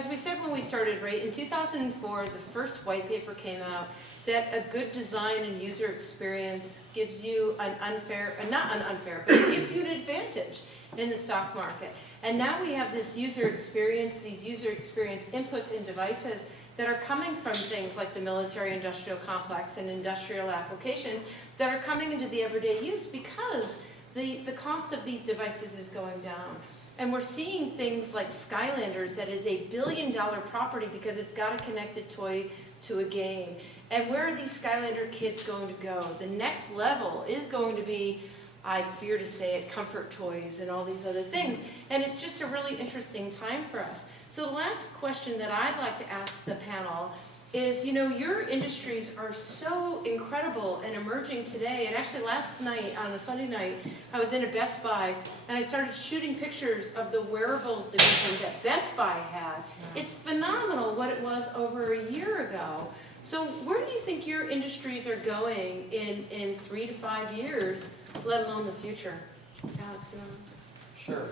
we said when we started, right, in 2004, the first white paper came out that a good design and user experience gives you but it gives you an advantage in the stock market. And now we have this user experience, these user experience inputs in devices that are coming from things like the military-industrial complex and industrial applications that are coming into the everyday use because the cost of these devices is going down. And we're seeing things like Skylanders that is $1 billion property because it's got a connected toy to a game. And where are these Skylander kids going to go? The next level is going to be, I fear to say it, comfort toys and all these other things. And it's just a really interesting time for us. So the last question that I'd like to ask the panel is, your industries are so incredible and emerging today. And actually last night, on a Sunday night, I was in a Best Buy and I started shooting pictures of the wearables division that Best Buy had. It's phenomenal what it was over a year ago. So where do you think your industries are going in 3 to 5 years, let alone the future? Alex, do you want to? Sure.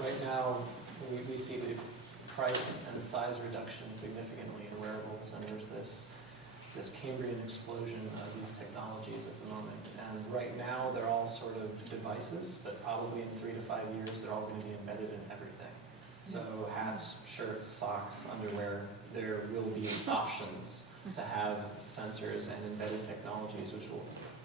Right now, we see the price and the size reduction significantly in wearables, and there's this Cambrian explosion of these technologies at the moment. And right now, they're all sort of devices, but probably in 3 to 5 years, they're all going to be embedded in everything. So hats, shirts, socks, underwear, there will be options to have sensors and embedded technologies which will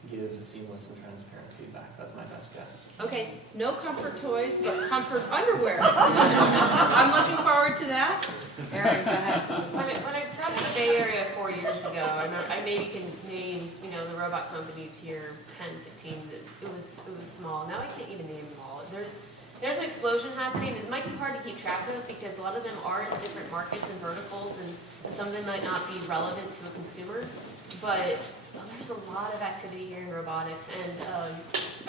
give seamless and transparent feedback. That's my best guess. Okay, no comfort toys, but comfort underwear. I'm looking forward to that. Erin, go ahead. When I crossed the Bay Area 4 years ago, I maybe can name, the robot companies here, 10, 15, it was small. Now I can't even name them all. There's an explosion happening. It might be hard to keep track of because a lot of them are in different markets and verticals, and some of them might not be relevant to a consumer. But there's a lot of activity here in robotics. And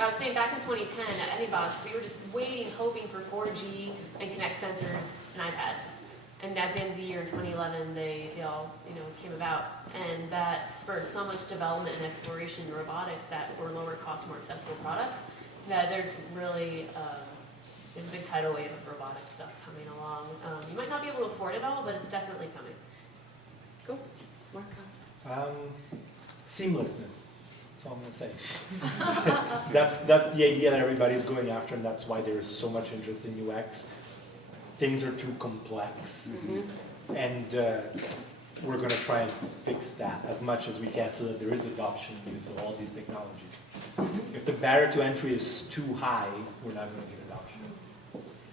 I was saying back in 2010 at AnyBots, we were just waiting, hoping for 4G and Connect sensors and iPads. And at the end of the year in 2011, they all came about. And that spurred so much development and exploration in robotics that for lower cost, more accessible products, that there's really there's a big tidal wave of robotic stuff coming along. You might not be able to afford it all, but it's definitely coming. Cool. Marco? Seamlessness. That's all I'm going to say. That's the idea that everybody's going after, and that's why there's so much interest in UX. Things are too complex, and we're going to try and fix that as much as we can so that there is adoption and use of all these technologies. If the barrier to entry is too high, we're not going to get adoption,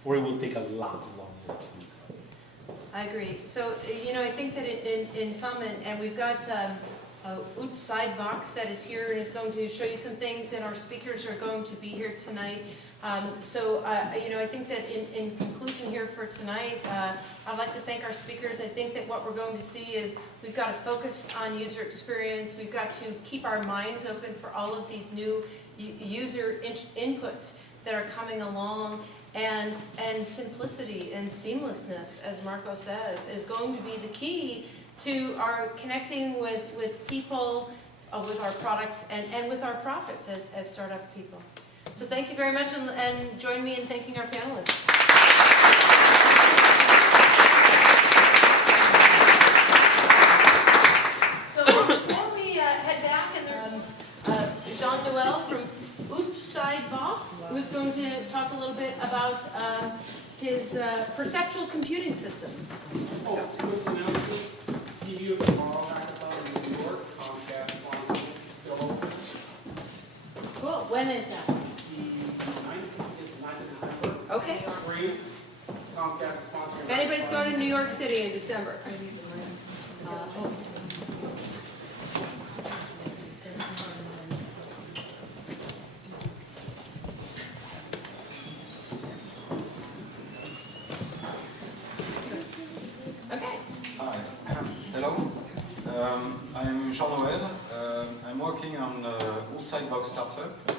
or it will take a lot longer to do so. I agree. So, I think that in some, and we've got outside box that is here and is going to show you some things, and our speakers are going to be here tonight. I think that in conclusion here for tonight, I'd like to thank our speakers. I think that what we're going to see is we've got to focus on user experience. We've got to keep our minds open for all of these new user inputs that are coming along. And simplicity and seamlessness, as Marco says, is going to be the key to our connecting with people, with our products, and with our profits as startup people. So thank you very much, and join me in thanking our panelists. So before we head back, and there's Jean-Noel from Outside Box, who's going to talk a little bit about his perceptual computing systems. Oh, quick announcement. TV of tomorrow hackathon in New York. Comcast sponsors still open. Cool. When is that? The 9th is the 9th of December. Okay. Free. Comcast is sponsoring. If anybody's going to New York City in December. I'm Jean-Noel. I'm working on Outside Box startup.